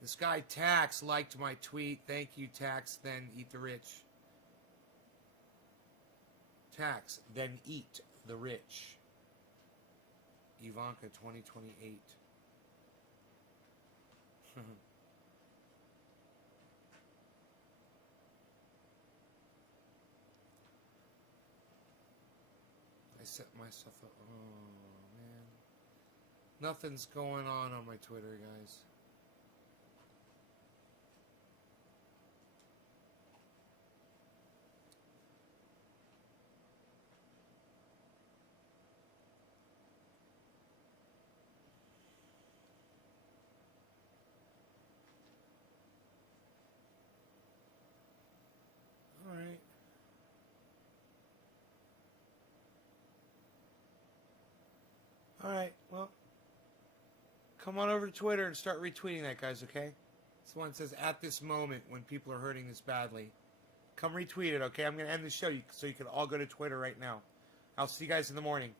This guy Tax liked my tweet. Thank you, Tax. Then eat the rich. Tax. Then eat the rich. Ivanka 2028. I set myself up. Oh, man. Nothing's going on my Twitter, guys. All right. All right, well, come on over to Twitter and start retweeting that, guys, okay? This one says, at this moment when people are hurting this badly. Come retweet it, okay? I'm going to end the show so you can all go to Twitter right now. I'll see you guys in the morning.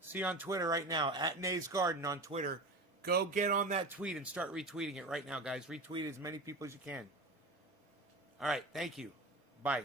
See you on Twitter right now, at Nays Garden on Twitter. Go get on that tweet and start retweeting it right now, guys. Retweet as many people as you can. All right, thank you. Bye.